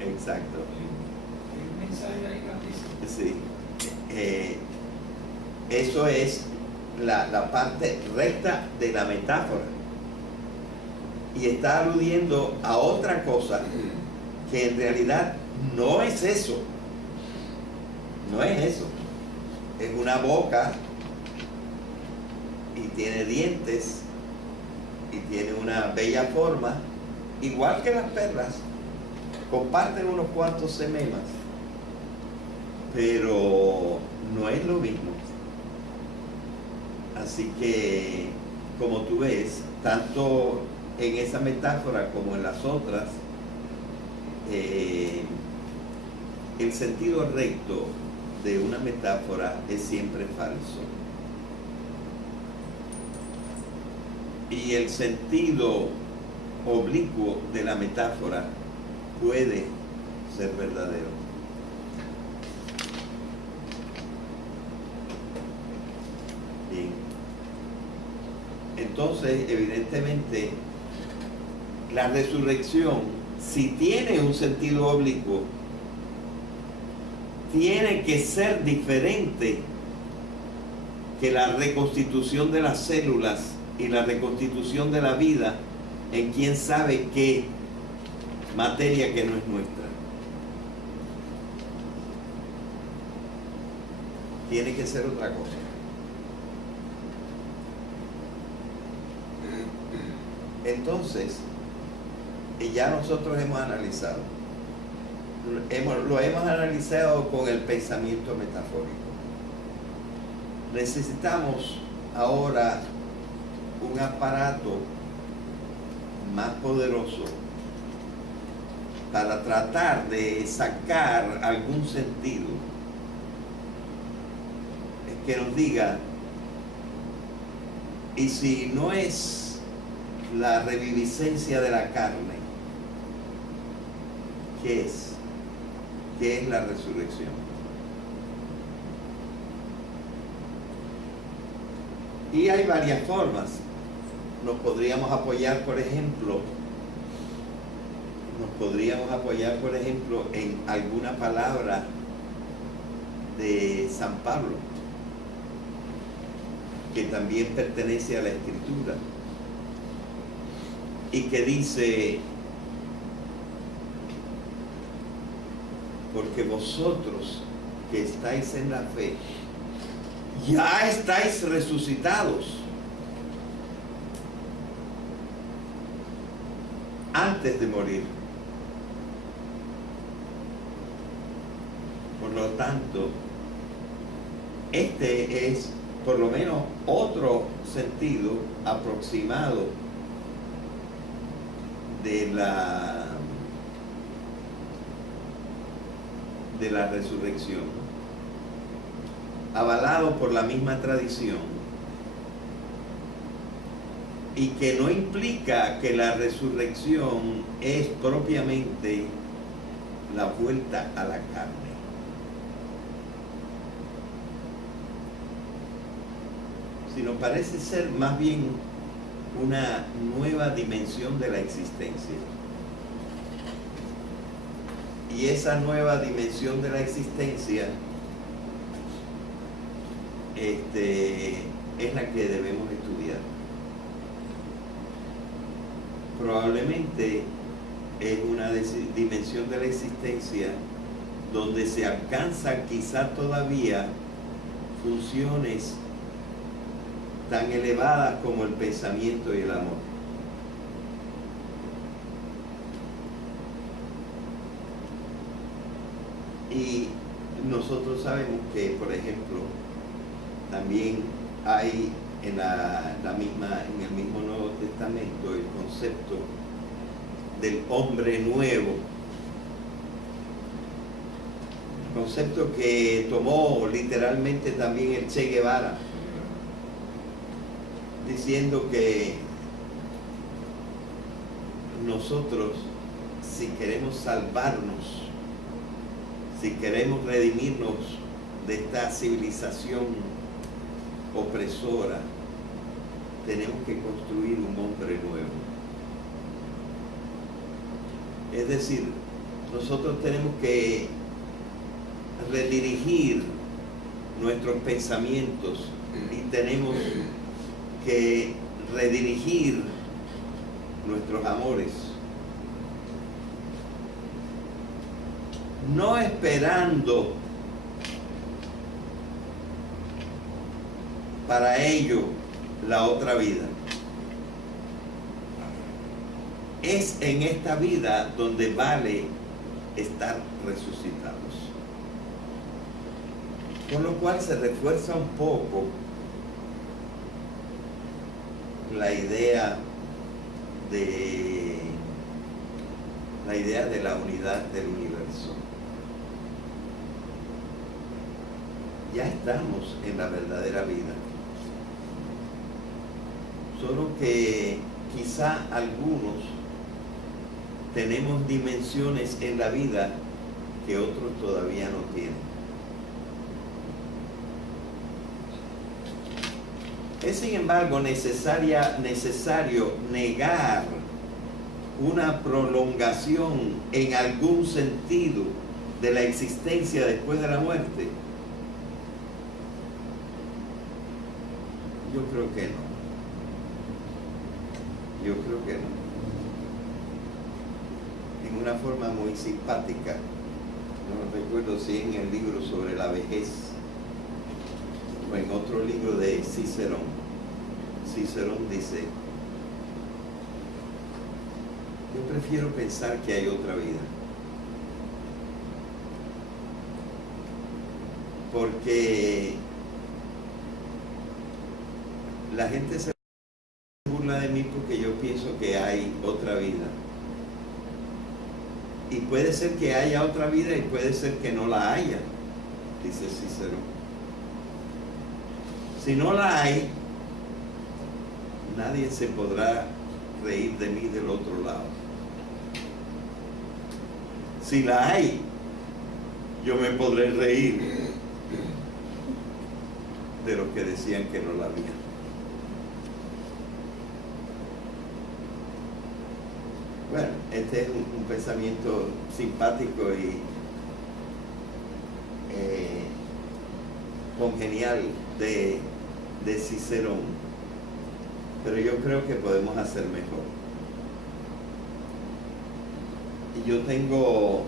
Exacto. Hay un mensaje ahí grandísimo. Sí. Eso es la parte recta de la metáfora. Y está aludiendo a otra cosa que en realidad no es eso. No es eso. Es una boca y tiene dientes y tiene una bella forma, igual que las perlas. Comparten unos cuantos sememas, pero no es lo mismo. Así que, como tú ves, tanto en esa metáfora como en las otras, el sentido recto de una metáfora es siempre falso. Y el sentido oblicuo de la metáfora puede ser verdadero. Bien. Entonces, evidentemente, la resurrección, si tiene un sentido oblicuo, tiene que ser diferente que la reconstitución de las células y la reconstitución de la vida en quién sabe qué materia que no es nuestra. Tiene que ser otra cosa. Entonces, ya nosotros hemos analizado. Lo hemos analizado con el pensamiento metafórico. Necesitamos ahora un aparato más poderoso para tratar de sacar algún sentido que nos diga, y si no es la reviviscencia de la carne, ¿qué es? ¿Qué es la resurrección? Y hay varias formas. Nos podríamos apoyar, por ejemplo, en alguna palabra de San Pablo, que también pertenece a la Escritura, y que dice: porque vosotros que estáis en la fe, ya estáis resucitados antes de morir. Por lo tanto, este es por lo menos otro sentido aproximado de la resurrección, avalado por la misma tradición, y que no implica que la resurrección es propiamente la vuelta a la carne. Sino parece ser más bien una nueva dimensión de la existencia. Y esa nueva dimensión de la existencia es la que debemos estudiar. Probablemente es una dimensión de la existencia donde se alcanzan quizá todavía funciones tan elevadas como el pensamiento y el amor. Y nosotros sabemos que, por ejemplo, también hay en en el mismo Nuevo Testamento el concepto del hombre nuevo, concepto que tomó literalmente también el Che Guevara, diciendo que nosotros, si queremos salvarnos, si queremos redimirnos de esta civilización opresora, tenemos que construir un hombre nuevo. Es decir, nosotros tenemos que redirigir nuestros pensamientos y tenemos que redirigir nuestros amores, no esperando para ello la otra vida. Es en esta vida donde vale estar resucitados. Con lo cual se refuerza un poco la idea de la unidad del universo. Ya estamos en la verdadera vida, solo que quizá algunos tenemos dimensiones en la vida que otros todavía no tienen. Es sin embargo necesario negar una prolongación en algún sentido de la existencia después de la muerte. Yo creo que no. Yo creo que no. En una forma muy simpática, no recuerdo si en el libro sobre la vejez o en otro libro de Cicerón. Cicerón dice: Yo prefiero pensar que hay otra vida. Porque la gente se burla de mí porque yo pienso que hay otra vida. Y puede ser que haya otra vida y puede ser que no la haya, dice Cícero. Si no la hay, nadie se podrá reír de mí del otro lado. Si la hay, yo me podré reír de los que decían que no la había. Bueno, este es un pensamiento simpático y congenial de Cicerón, pero yo creo que podemos hacer mejor. Y yo tengo,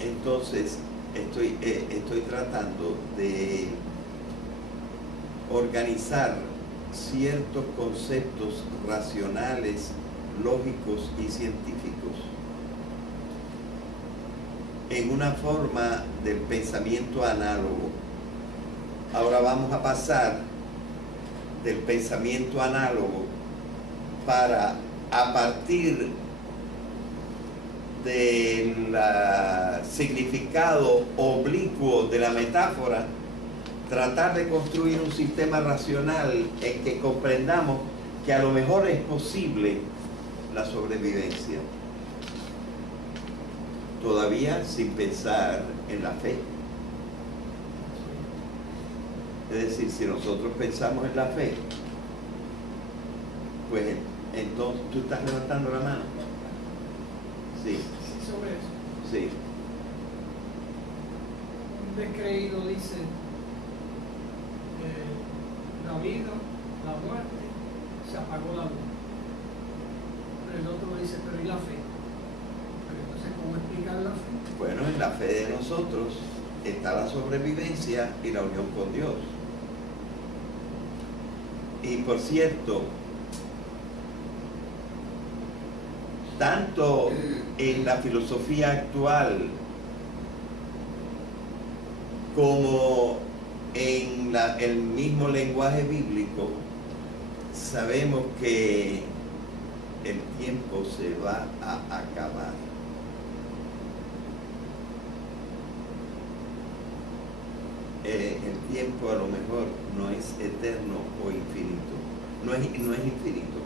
entonces, estoy tratando de organizar ciertos conceptos racionales, lógicos y científicos en una forma del pensamiento análogo. Ahora vamos a pasar del pensamiento análogo para, a partir del significado oblicuo de la metáfora, tratar de construir un sistema racional en que comprendamos que a lo mejor es posible la sobrevivencia, todavía sin pensar en la fe. Es decir, si nosotros pensamos en la fe, pues entonces, ¿tú estás levantando la mano? Sí. Sí, sobre eso. Sí. Un descreído dice la vida, la muerte, se apagó la luz. Pero el otro dice, pero ¿y la fe? Pero entonces, ¿cómo explicar la fe? Bueno, en la fe de nosotros está la sobrevivencia y la unión con Dios. Y por cierto, tanto en la filosofía actual como en el mismo lenguaje bíblico, sabemos que el tiempo se va a acabar. El tiempo a lo mejor no es eterno o infinito. No es infinito.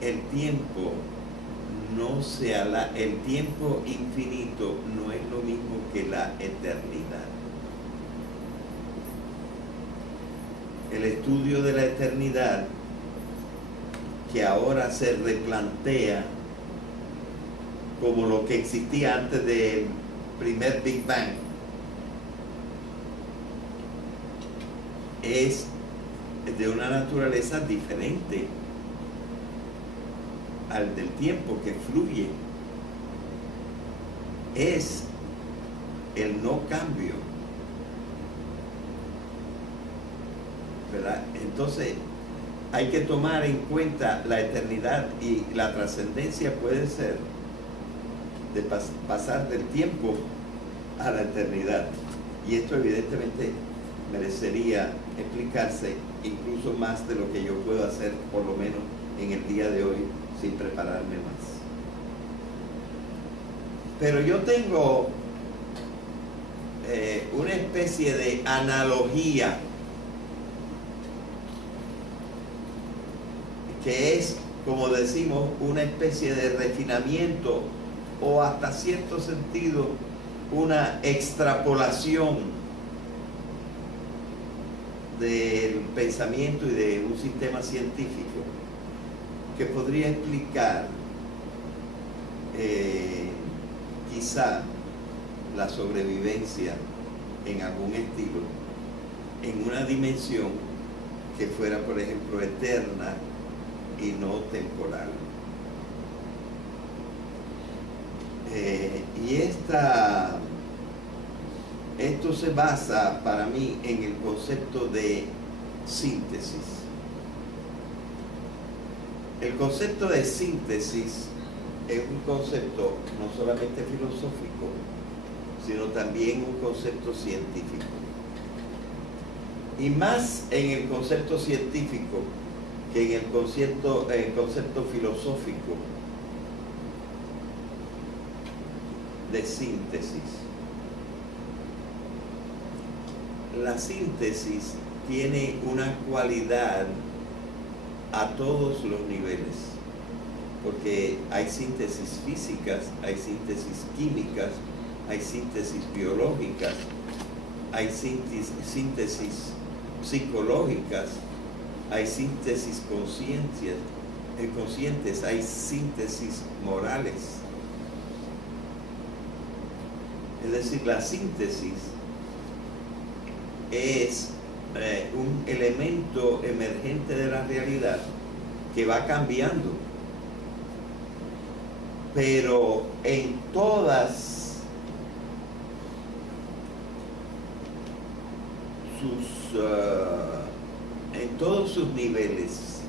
El tiempo el tiempo infinito no es lo mismo que la eternidad. El estudio de la eternidad, que ahora se replantea como lo que existía antes del primer Big Bang, es de una naturaleza diferente al del tiempo que fluye. Es el no cambio, ¿verdad? Entonces hay que tomar en cuenta la eternidad, y la trascendencia puede ser de pasar del tiempo a la eternidad, y esto evidentemente merecería explicarse incluso más de lo que yo puedo hacer, por lo menos en el día de hoy, sin prepararme más. Pero yo tengo una especie de analogía que es, como decimos, una especie de refinamiento, o hasta cierto sentido una extrapolación del pensamiento y de un sistema científico que podría explicar quizá la sobrevivencia en algún estilo, en una dimensión que fuera, por ejemplo, eterna y no temporal. Y esto se basa para mí en el concepto de síntesis. El concepto de síntesis es un concepto no solamente filosófico, sino también un concepto científico. Y más en el concepto científico que en el concepto filosófico de síntesis. La síntesis tiene una cualidad a todos los niveles, porque hay síntesis físicas, hay síntesis químicas, hay síntesis biológicas, hay síntesis psicológicas, hay síntesis conscientes, hay síntesis morales. Es decir, la síntesis es un elemento emergente de la realidad que va cambiando, pero en todos sus niveles,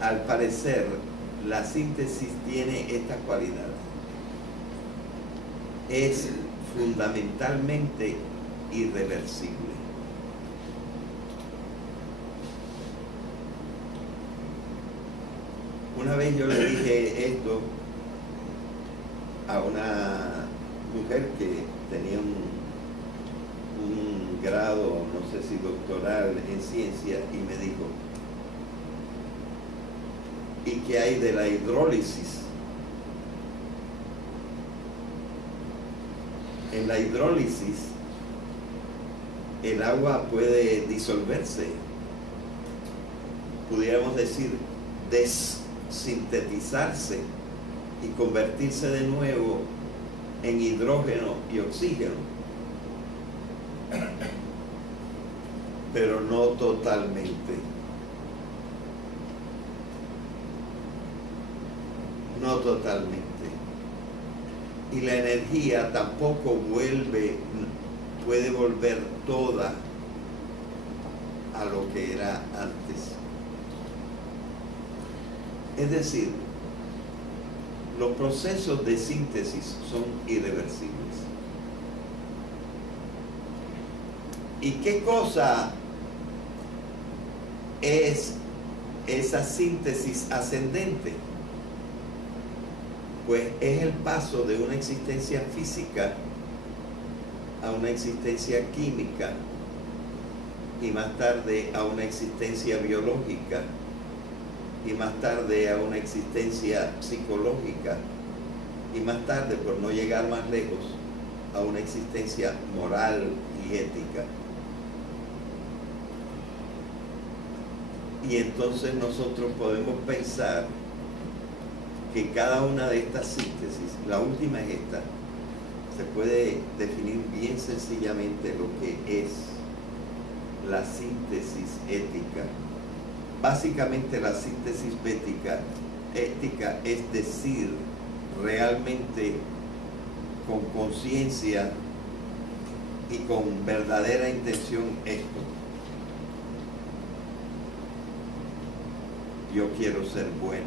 al parecer, la síntesis tiene esta cualidad. Es fundamentalmente irreversible. Una vez yo le dije esto a una mujer que tenía un grado, no sé si doctoral en ciencia, y me dijo: ¿y qué hay de la hidrólisis? En la hidrólisis el agua puede disolverse, pudiéramos decir desintetizarse y convertirse de nuevo en hidrógeno y oxígeno, pero no totalmente. No totalmente. Y la energía tampoco puede volver toda a lo que era antes. Es decir, los procesos de síntesis son irreversibles. ¿Y qué cosa es esa síntesis ascendente? Pues es el paso de una existencia física a una existencia química, y más tarde a una existencia biológica, y más tarde a una existencia psicológica, y más tarde, por no llegar más lejos, a una existencia moral y ética. Y entonces nosotros podemos pensar que cada una de estas síntesis, la última es esta, se puede definir bien sencillamente lo que es la síntesis ética. Básicamente la síntesis ética es decir realmente con conciencia y con verdadera intención esto: yo quiero ser bueno.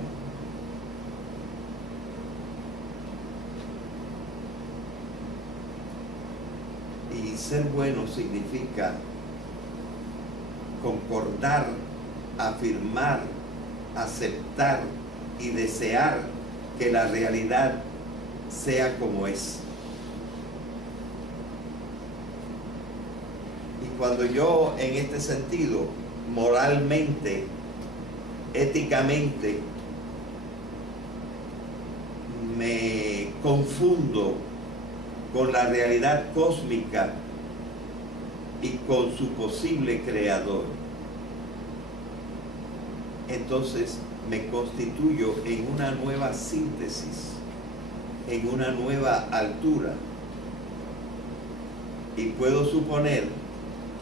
Y ser bueno significa concordar, afirmar, aceptar y desear que la realidad sea como es. Y cuando yo, en este sentido, moralmente, éticamente, me confundo con la realidad cósmica y con su posible creador, entonces me constituyo en una nueva síntesis, en una nueva altura, y puedo suponer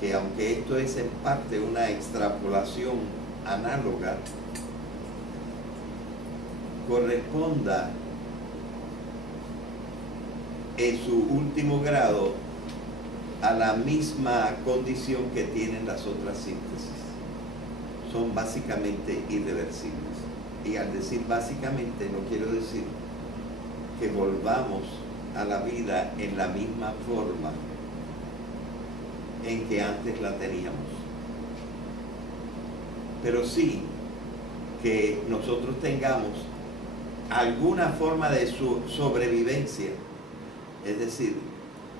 que, aunque esto es en parte una extrapolación análoga, corresponda en su último grado a la misma condición que tienen las otras síntesis. Son básicamente irreversibles. Y al decir básicamente, no quiero decir que volvamos a la vida en la misma forma en que antes la teníamos. Pero sí que nosotros tengamos alguna forma de sobrevivencia. Es decir,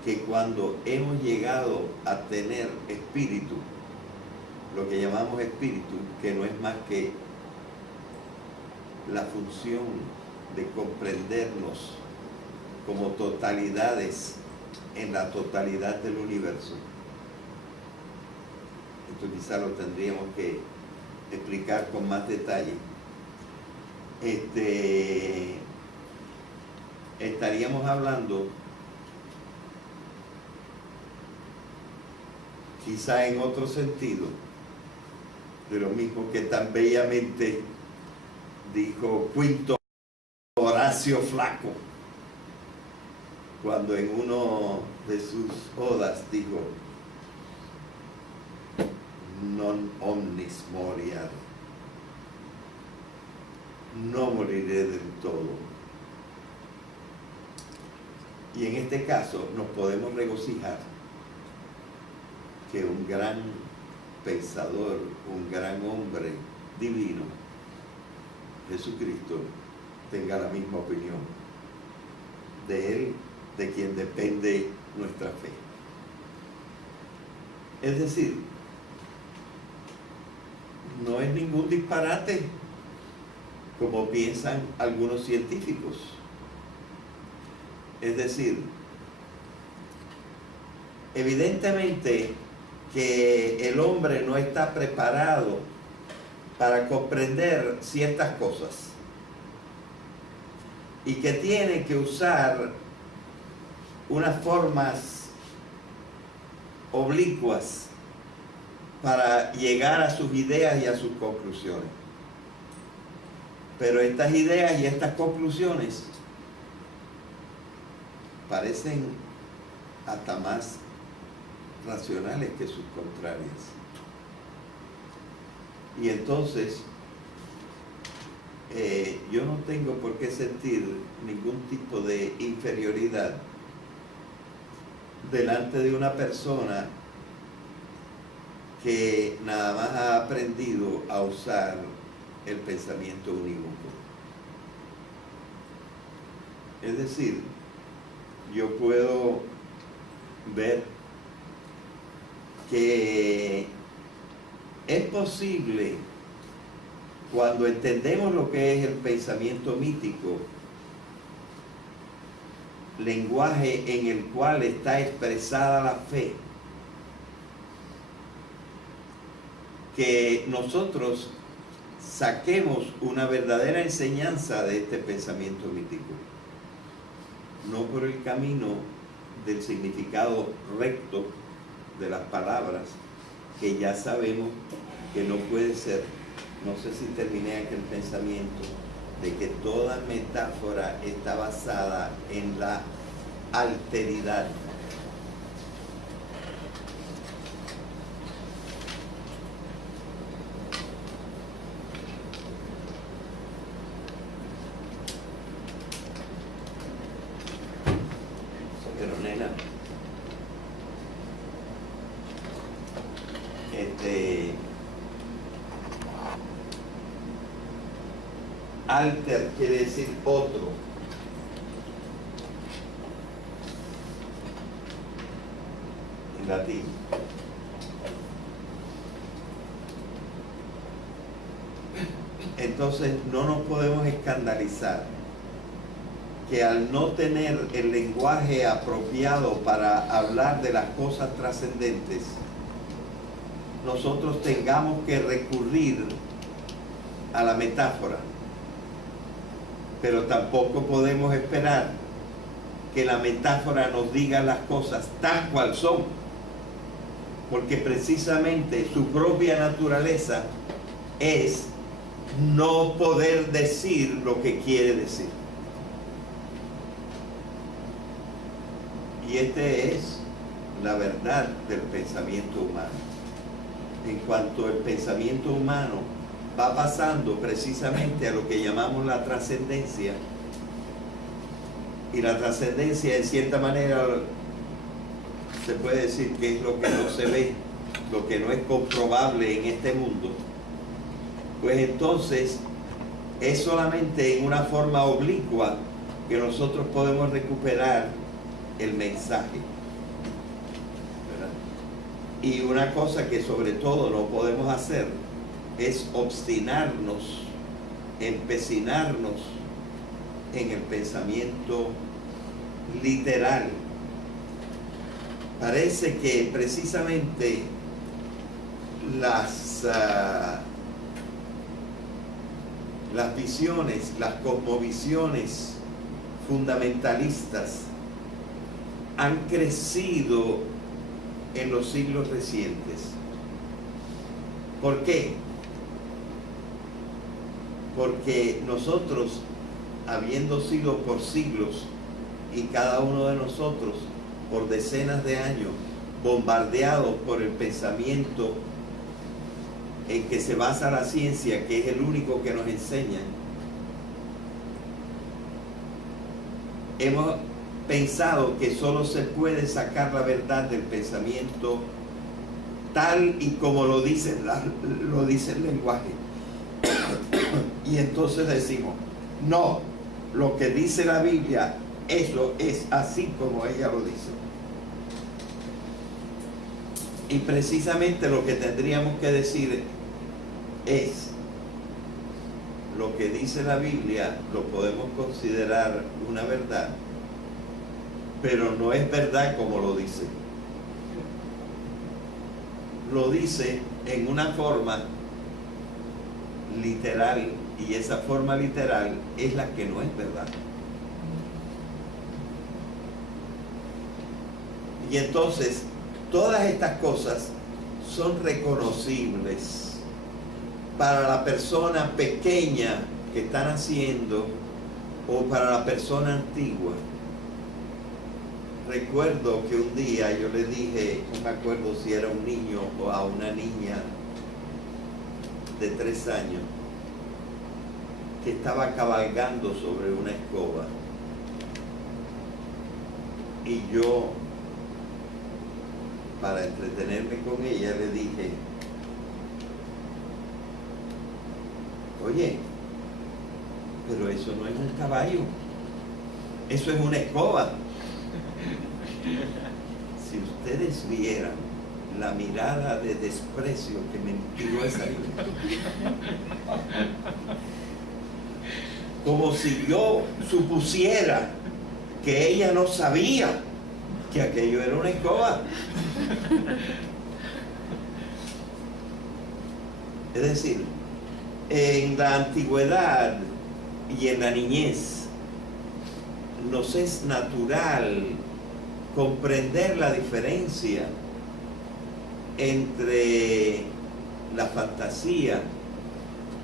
que cuando hemos llegado a tener espíritu, lo que llamamos espíritu, que no es más que la función de comprendernos como totalidades en la totalidad del universo. Esto quizá lo tendríamos que explicar con más detalle. Estaríamos hablando quizá en otro sentido de lo mismo que tan bellamente dijo Quinto Horacio Flaco cuando en uno de sus odas dijo: non omnis moriar, no moriré del todo. Y en este caso nos podemos regocijar que un gran pensador, un gran hombre divino, Jesucristo, tenga la misma opinión. De Él, de quien depende nuestra fe. Es decir, no es ningún disparate, como piensan algunos científicos. Es decir, evidentemente que el hombre no está preparado para comprender ciertas cosas y que tiene que usar unas formas oblicuas para llegar a sus ideas y a sus conclusiones. Pero estas ideas y estas conclusiones parecen hasta más racionales que sus contrarias. Y entonces yo no tengo por qué sentir ningún tipo de inferioridad delante de una persona que nada más ha aprendido a usar el pensamiento unívoco. Es decir, yo puedo ver que es posible, cuando entendemos lo que es el pensamiento mítico, lenguaje en el cual está expresada la fe, que nosotros saquemos una verdadera enseñanza de este pensamiento mítico, no por el camino del significado recto de las palabras, que ya sabemos que no puede ser. No sé si terminé aquel pensamiento de que toda metáfora está basada en la alteridad. Pero nena, alter quiere decir otro. En latín. Entonces no nos podemos escandalizar que al no tener el lenguaje apropiado para hablar de las cosas trascendentes, nosotros tengamos que recurrir a la metáfora. Pero tampoco podemos esperar que la metáfora nos diga las cosas tal cual son, porque precisamente su propia naturaleza es no poder decir lo que quiere decir. Y esta es la verdad del pensamiento humano. En cuanto el pensamiento humano va pasando precisamente a lo que llamamos la trascendencia. Y la trascendencia, en cierta manera, se puede decir que es lo que no se ve, lo que no es comprobable en este mundo. Pues entonces es solamente en una forma oblicua que nosotros podemos recuperar el mensaje, ¿verdad? Y una cosa que sobre todo no podemos hacer es obstinarnos, empecinarnos en el pensamiento literal. Parece que precisamente las visiones, las cosmovisiones fundamentalistas han crecido en los siglos recientes. ¿Por qué? Porque nosotros, habiendo sido por siglos, y cada uno de nosotros por decenas de años bombardeados por el pensamiento en que se basa la ciencia, que es el único que nos enseñan, hemos pensado que solo se puede sacar la verdad del pensamiento tal y como lo dice el lenguaje. Y entonces decimos, no, lo que dice la Biblia, eso es así como ella lo dice. Y precisamente lo que tendríamos que decir es, lo que dice la Biblia lo podemos considerar una verdad, pero no es verdad como lo dice. Lo dice en una forma literal, y esa forma literal es la que no es verdad. Y entonces, todas estas cosas son reconocibles para la persona pequeña que está naciendo o para la persona antigua. Recuerdo que un día yo le dije, no me acuerdo si era un niño o a una niña de 3 años, que estaba cabalgando sobre una escoba. Y yo, para entretenerme con ella, le dije, oye, pero eso no es un caballo, eso es una escoba. Si ustedes vieran la mirada de desprecio que me tiró esa niña, como si yo supusiera que ella no sabía que aquello era una escoba. Es decir, en la antigüedad y en la niñez nos es natural comprender la diferencia entre la fantasía,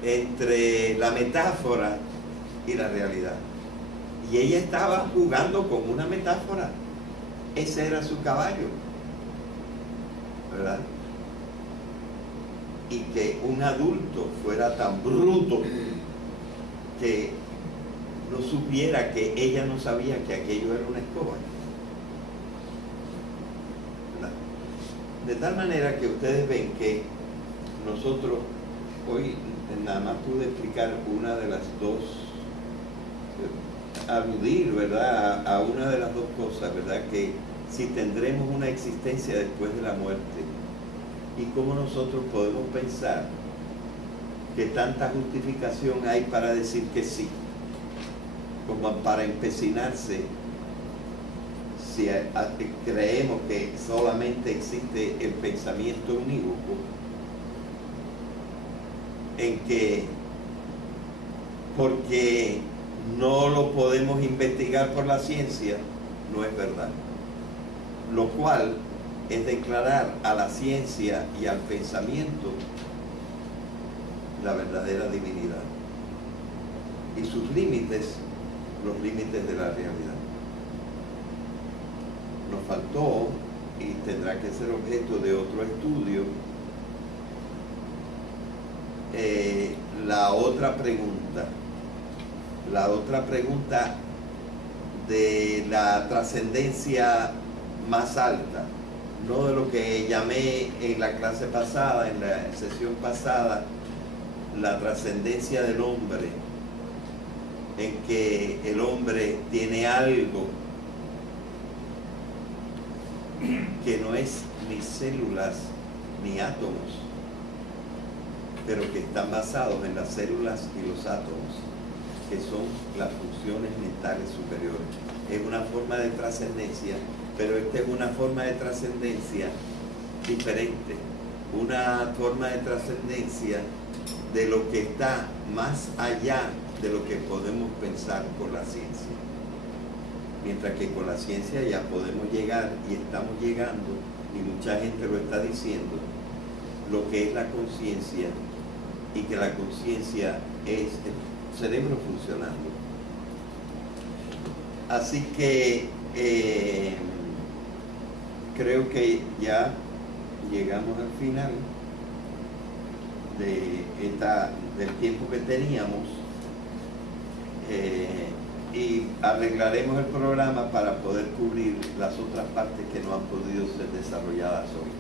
entre la metáfora y la realidad. Y ella estaba jugando con una metáfora. Ese era su caballo, ¿verdad? Y que un adulto fuera tan bruto que no supiera que ella no sabía que aquello era una escoba, ¿verdad? De tal manera que ustedes ven que nosotros hoy nada más pude explicar una de las dos, aludir, ¿verdad?, a una de las dos cosas, ¿verdad?, que si tendremos una existencia después de la muerte, y cómo nosotros podemos pensar que tanta justificación hay para decir que sí, como para empecinarse si creemos que solamente existe el pensamiento unívoco, en que porque no lo podemos investigar por la ciencia, no es verdad. Lo cual es declarar a la ciencia y al pensamiento la verdadera divinidad y sus límites, los límites de la realidad. Nos faltó, y tendrá que ser objeto de otro estudio, la otra pregunta de la trascendencia más alta, no de lo que llamé en la clase pasada, en la sesión pasada, la trascendencia del hombre, en que el hombre tiene algo que no es ni células ni átomos, pero que están basados en las células y los átomos, que son las funciones mentales superiores. Es una forma de trascendencia, pero esta es una forma de trascendencia diferente, una forma de trascendencia de lo que está más allá de lo que podemos pensar con la ciencia. Mientras que con la ciencia ya podemos llegar y estamos llegando, y mucha gente lo está diciendo, lo que es la conciencia, y que la conciencia es el cerebro funcionando. Así que creo que ya llegamos al final del tiempo que teníamos, y arreglaremos el programa para poder cubrir las otras partes que no han podido ser desarrolladas hoy.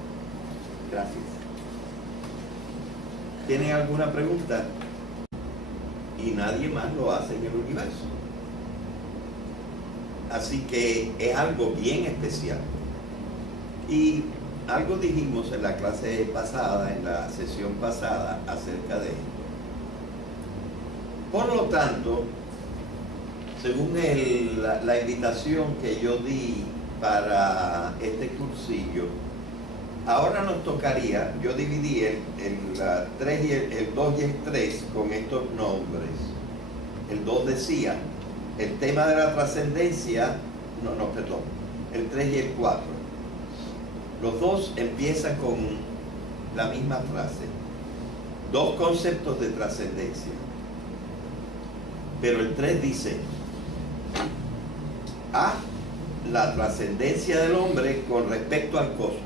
Gracias. ¿Tienen alguna pregunta? Y nadie más lo hace en el universo. Así que es algo bien especial. Y algo dijimos en la clase pasada, en la sesión pasada, acerca de esto. Por lo tanto, según la invitación que yo di para este cursillo, ahora nos tocaría, yo dividí el 2 y el 3 con estos nombres. El 2 decía, el tema de la trascendencia, el 3 y el 4. Los dos empiezan con la misma frase. Dos conceptos de trascendencia. Pero el 3 dice, la trascendencia del hombre con respecto al cosmos.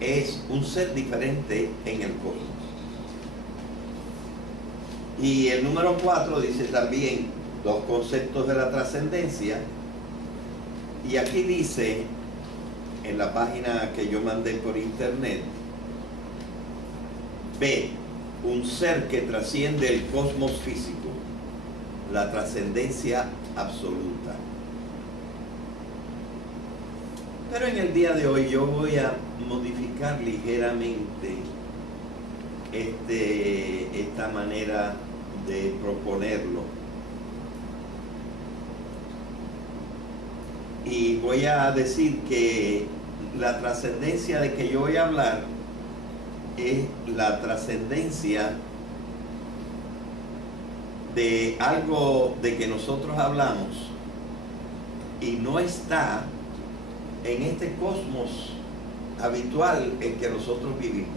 Es un ser diferente en el cosmos. Y el número 4 dice también dos conceptos de la trascendencia. Y aquí dice, en la página que yo mandé por internet, B, un ser que trasciende el cosmos físico, la trascendencia absoluta. Pero en el día de hoy yo voy a modificar ligeramente esta manera de proponerlo. Y voy a decir que la trascendencia de que yo voy a hablar es la trascendencia de algo de que nosotros hablamos y no está en este cosmos habitual en que nosotros vivimos.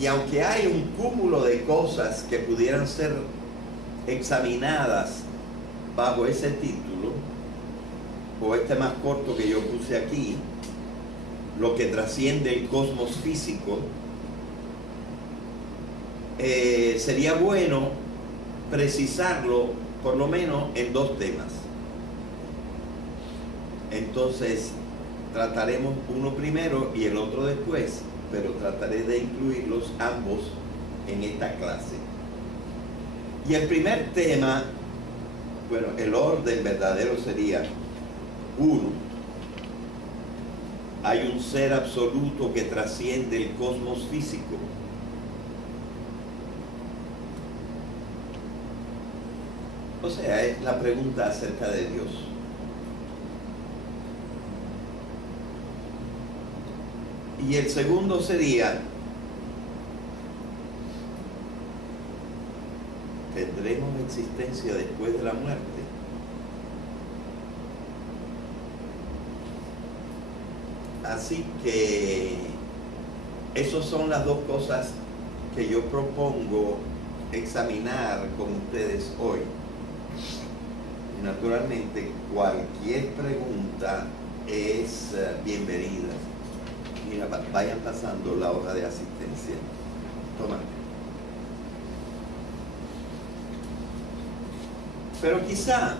Y aunque hay un cúmulo de cosas que pudieran ser examinadas bajo ese título, o este más corto que yo puse aquí, lo que trasciende el cosmos físico, sería bueno precisarlo por lo menos en dos temas. Entonces trataremos uno primero y el otro después, pero trataré de incluirlos ambos en esta clase. Y el primer tema, bueno, el orden verdadero sería: 1. Hay un ser absoluto que trasciende el cosmos físico. O sea, es la pregunta acerca de Dios. Y el segundo sería: ¿tendremos existencia después de la muerte? Así que esas son las dos cosas que yo propongo examinar con ustedes hoy. Y naturalmente cualquier pregunta es bienvenida. Mira, vayan pasando la hoja de asistencia. Toma. Pero quizá,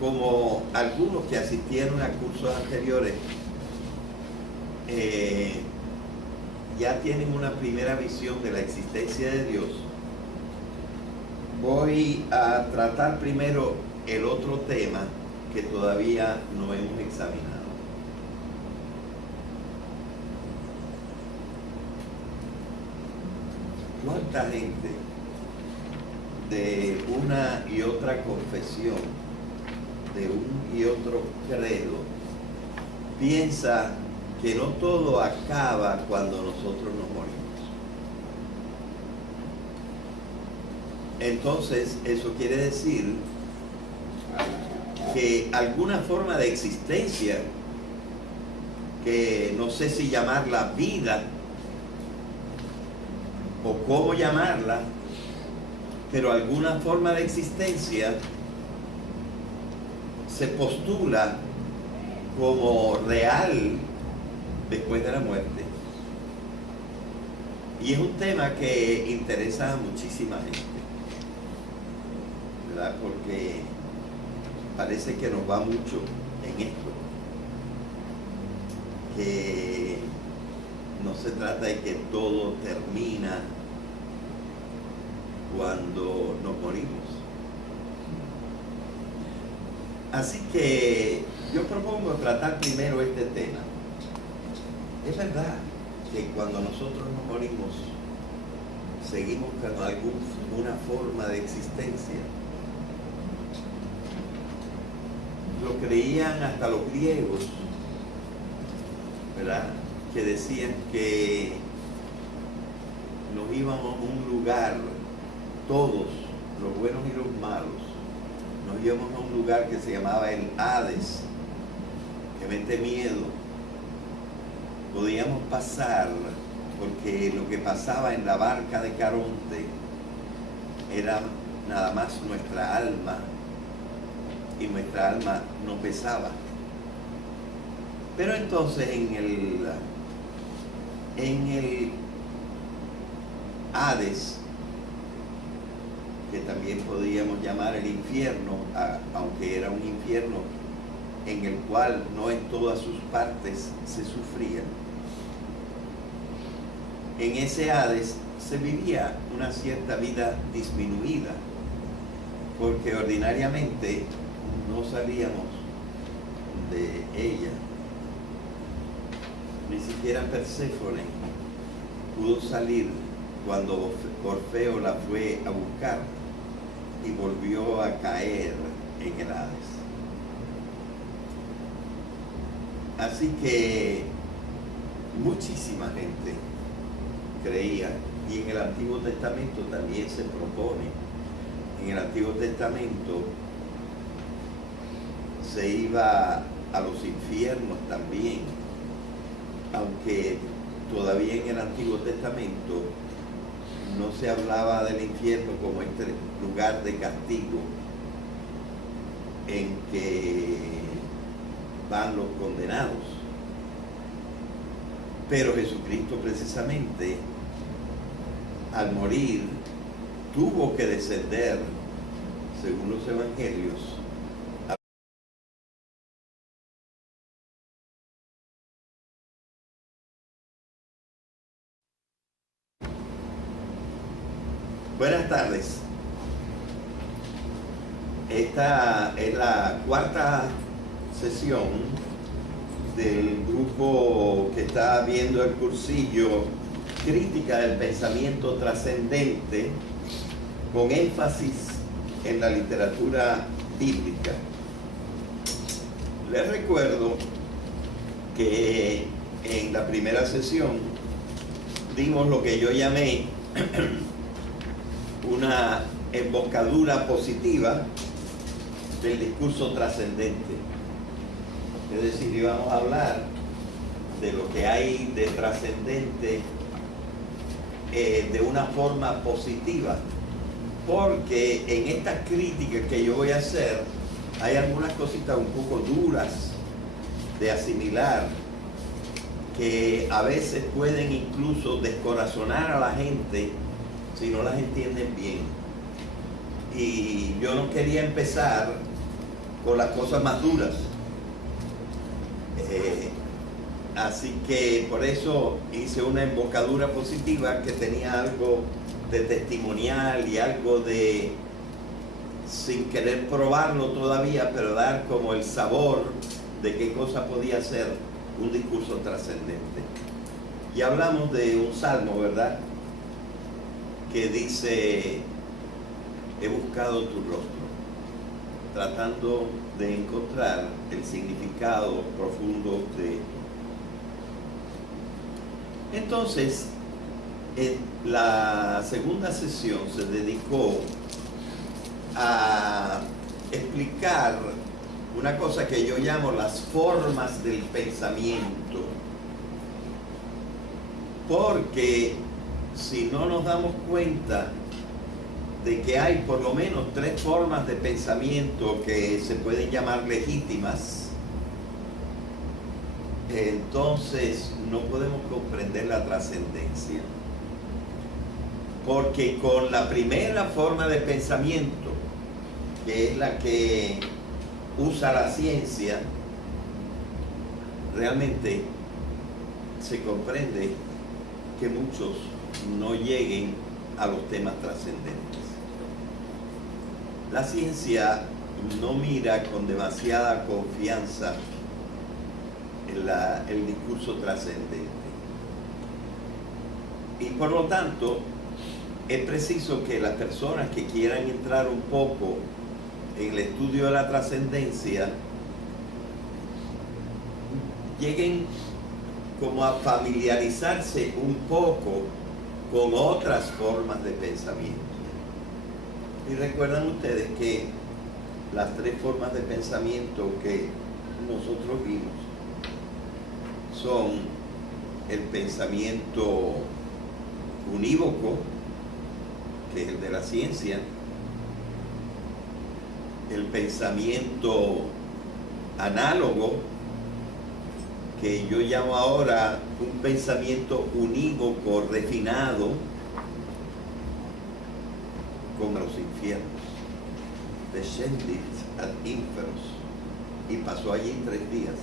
como algunos que asistieron a cursos anteriores, ya tienen una primera visión de la existencia de Dios, voy a tratar primero el otro tema que todavía no hemos examinado. ¿Cuánta gente de una y otra confesión, de un y otro credo, piensa que no todo acaba cuando nosotros nos morimos? Entonces, eso quiere decir que alguna forma de existencia, que no sé si llamarla vida o cómo llamarla, pero alguna forma de existencia se postula como real después de la muerte. Y es un tema que interesa a muchísima gente, ¿verdad? Porque parece que nos va mucho en esto, que no se trata de que todo termina cuando nos morimos. Así que yo propongo tratar primero este tema. Es verdad que cuando nosotros nos morimos seguimos con alguna forma de existencia. Lo creían hasta los griegos, ¿verdad? Que decían que nos íbamos a un lugar, todos, los buenos y los malos, nos íbamos a un lugar que se llamaba el Hades, que mete miedo. Podíamos pasar, porque lo que pasaba en la barca de Caronte era nada más nuestra alma, y nuestra alma no pesaba. Pero entonces en el Hades, que también podríamos llamar el infierno, aunque era un infierno en el cual no en todas sus partes se sufría, en ese Hades se vivía una cierta vida disminuida, porque ordinariamente no salíamos de ella. Ni siquiera Perséfone pudo salir cuando Orfeo la fue a buscar y volvió a caer en el Hades. Así que muchísima gente creía, y en el Antiguo Testamento también se propone. En el Antiguo Testamento se iba a los infiernos también, aunque todavía en el Antiguo Testamento no se hablaba del infierno como este lugar de castigo en que van los condenados. Pero Jesucristo precisamente, al morir, tuvo que descender, según los evangelios, Buenas tardes. Esta es la cuarta sesión del grupo que está viendo el cursillo Crítica del Pensamiento Trascendente, con énfasis en la literatura bíblica. Les recuerdo que en la primera sesión dimos lo que yo llamé una embocadura positiva del discurso trascendente. Es decir, íbamos a hablar de lo que hay de trascendente de una forma positiva, porque en estas críticas que yo voy a hacer hay algunas cositas un poco duras de asimilar que a veces pueden incluso descorazonar a la gente si no las entienden bien. Y yo no quería empezar con las cosas más duras. Así que por eso hice una embocadura positiva que tenía algo de testimonial y algo de, sin querer probarlo todavía, pero dar como el sabor de qué cosa podía ser un discurso trascendente. Y hablamos de un salmo, ¿verdad?, que dice: he buscado tu rostro, tratando de encontrar el significado profundo de esto. Entonces, la segunda sesión se dedicó a explicar una cosa que yo llamo las formas del pensamiento, porque si no nos damos cuenta de que hay por lo menos 3 formas de pensamiento que se pueden llamar legítimas, entonces no podemos comprender la trascendencia. Porque con la primera forma de pensamiento, que es la que usa la ciencia, realmente se comprende que muchos no lleguen a los temas trascendentes. La ciencia no mira con demasiada confianza el discurso trascendente. Y por lo tanto, es preciso que las personas que quieran entrar un poco en el estudio de la trascendencia lleguen como a familiarizarse un poco con otras formas de pensamiento. Y recuerdan ustedes que las 3 formas de pensamiento que nosotros vimos son el pensamiento unívoco, que es el de la ciencia, el pensamiento análogo, que yo llamo ahora un pensamiento unívoco refinado, como los infiernos, descendit ad inferos, y pasó allí 3 días.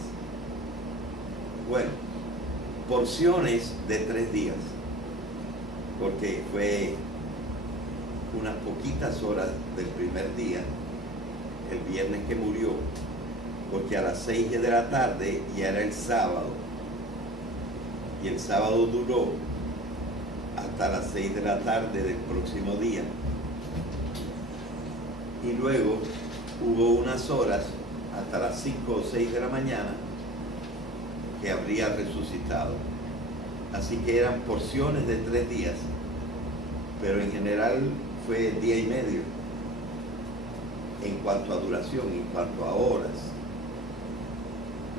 Bueno, porciones de 3 días, porque fue unas poquitas horas del primer día, el viernes que murió, porque a las 6 de la tarde ya era el sábado, y el sábado duró hasta las 6 de la tarde del próximo día, y luego hubo unas horas hasta las 5 o 6 de la mañana que habría resucitado. Así que eran porciones de 3 días, pero en general fue día y medio en cuanto a duración, en cuanto a horas,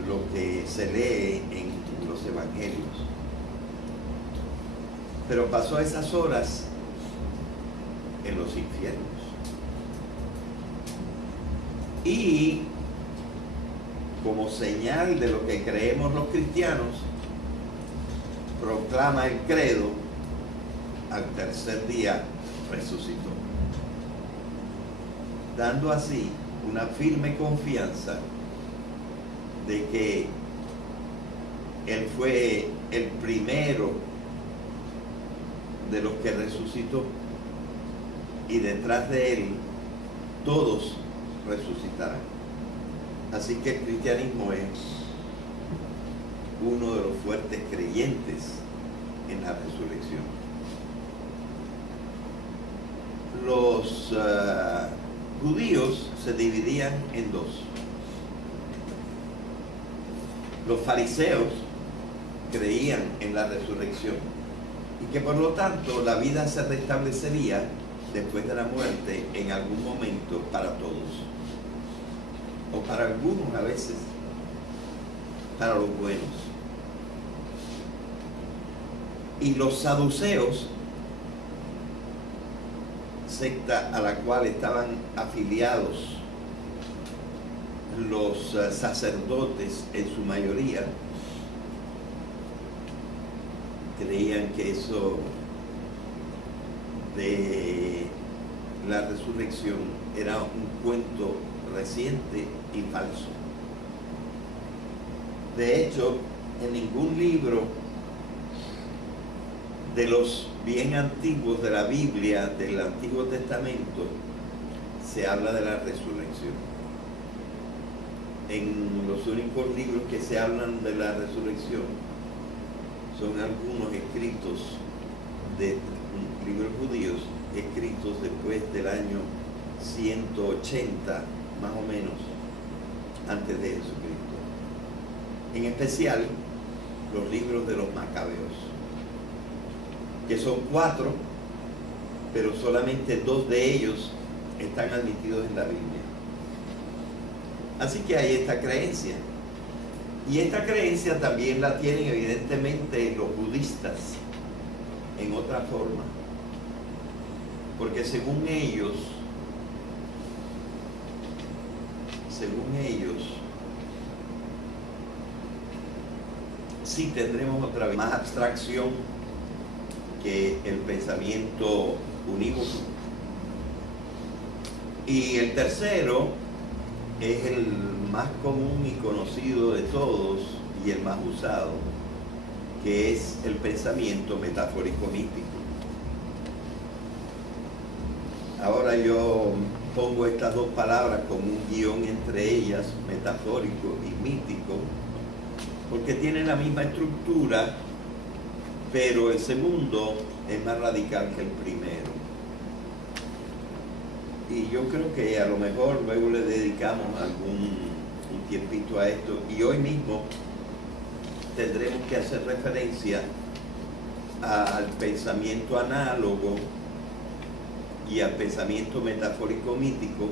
lo que se lee en los evangelios. Pero pasó esas horas en los infiernos. Y como señal de lo que creemos los cristianos, proclama el credo: al tercer día resucitó, dando así una firme confianza de que Él fue el primero de los que resucitó, y detrás de Él todos resucitarán. Así que el cristianismo es uno de los fuertes creyentes en la resurrección. Los judíos se dividían en 2. Los fariseos creían en la resurrección y que por lo tanto la vida se restablecería después de la muerte en algún momento para todos, o para algunos a veces, para los buenos. Y los saduceos, secta a la cual estaban afiliados los sacerdotes en su mayoría, creían que eso de la resurrección era un cuento reciente y falso. De hecho, en ningún libro de los bien antiguos de la Biblia, del Antiguo Testamento, se habla de la resurrección. En los únicos libros que se hablan de la resurrección son algunos escritos de libros judíos, escritos después del año 180, más o menos, antes de Jesucristo. En especial, los libros de los Macabeos, que son 4, pero solamente 2 de ellos están admitidos en la Biblia. Así que hay esta creencia. Y esta creencia también la tienen evidentemente los budistas en otra forma. Porque según ellos, sí tendremos otra vez más abstracción que el pensamiento unívoco. Y el tercero es el más común y conocido de todos y el más usado, que es el pensamiento metafórico místico. Ahora yo pongo estas dos palabras con un guión entre ellas, metafórico y mítico, porque tienen la misma estructura, pero el segundo es más radical que el primero. Y yo creo que a lo mejor luego le dedicamos un tiempito a esto, y hoy mismo tendremos que hacer referencia al pensamiento análogo y al pensamiento metafórico mítico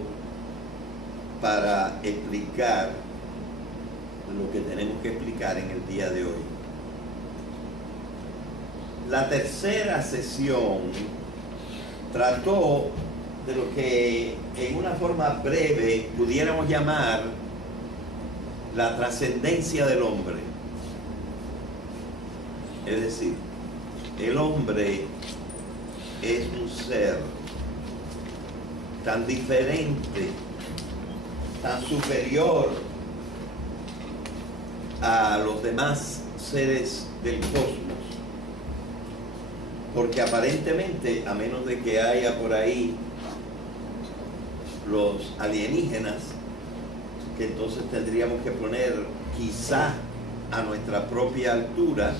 para explicar lo que tenemos que explicar en el día de hoy. La tercera sesión trató de lo que en una forma breve pudiéramos llamar la trascendencia del hombre. Es decir, el hombre es un ser tan diferente, tan superior a los demás seres del cosmos, porque aparentemente, a menos de que haya por ahí los alienígenas, que entonces tendríamos que poner quizá a nuestra propia altura,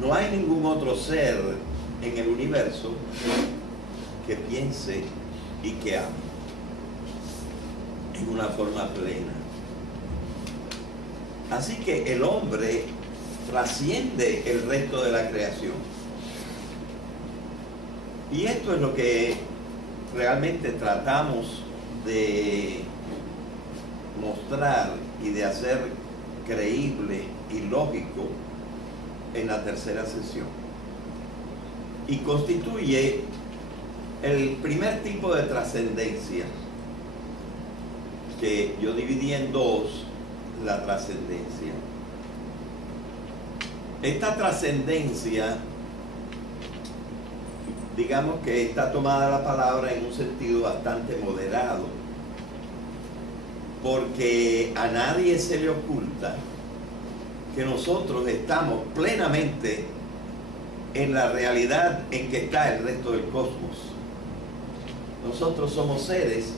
no hay ningún otro ser en el universo que piense y que ame en una forma plena. Así que el hombre trasciende el resto de la creación. Y esto es lo que realmente tratamos de mostrar y de hacer creíble y lógico en la tercera sesión. Y constituye el primer tipo de trascendencia, que yo dividí en dos, la trascendencia. Esta trascendencia, digamos que está tomada la palabra en un sentido bastante moderado, porque a nadie se le oculta que nosotros estamos plenamente en la realidad en que está el resto del cosmos. Nosotros somos seres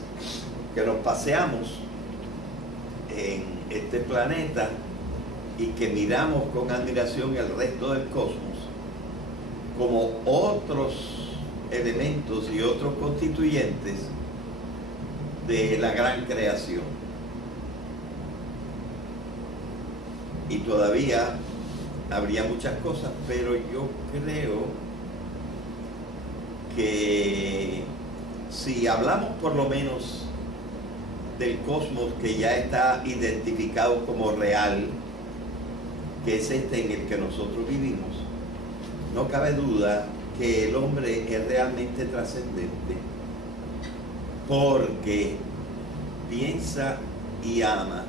que nos paseamos en este planeta y que miramos con admiración el resto del cosmos como otros elementos y otros constituyentes de la gran creación. Y todavía habría muchas cosas, pero yo creo que si hablamos por lo menos del cosmos que ya está identificado como real, que es este en el que nosotros vivimos, no cabe duda que el hombre es realmente trascendente, porque piensa y ama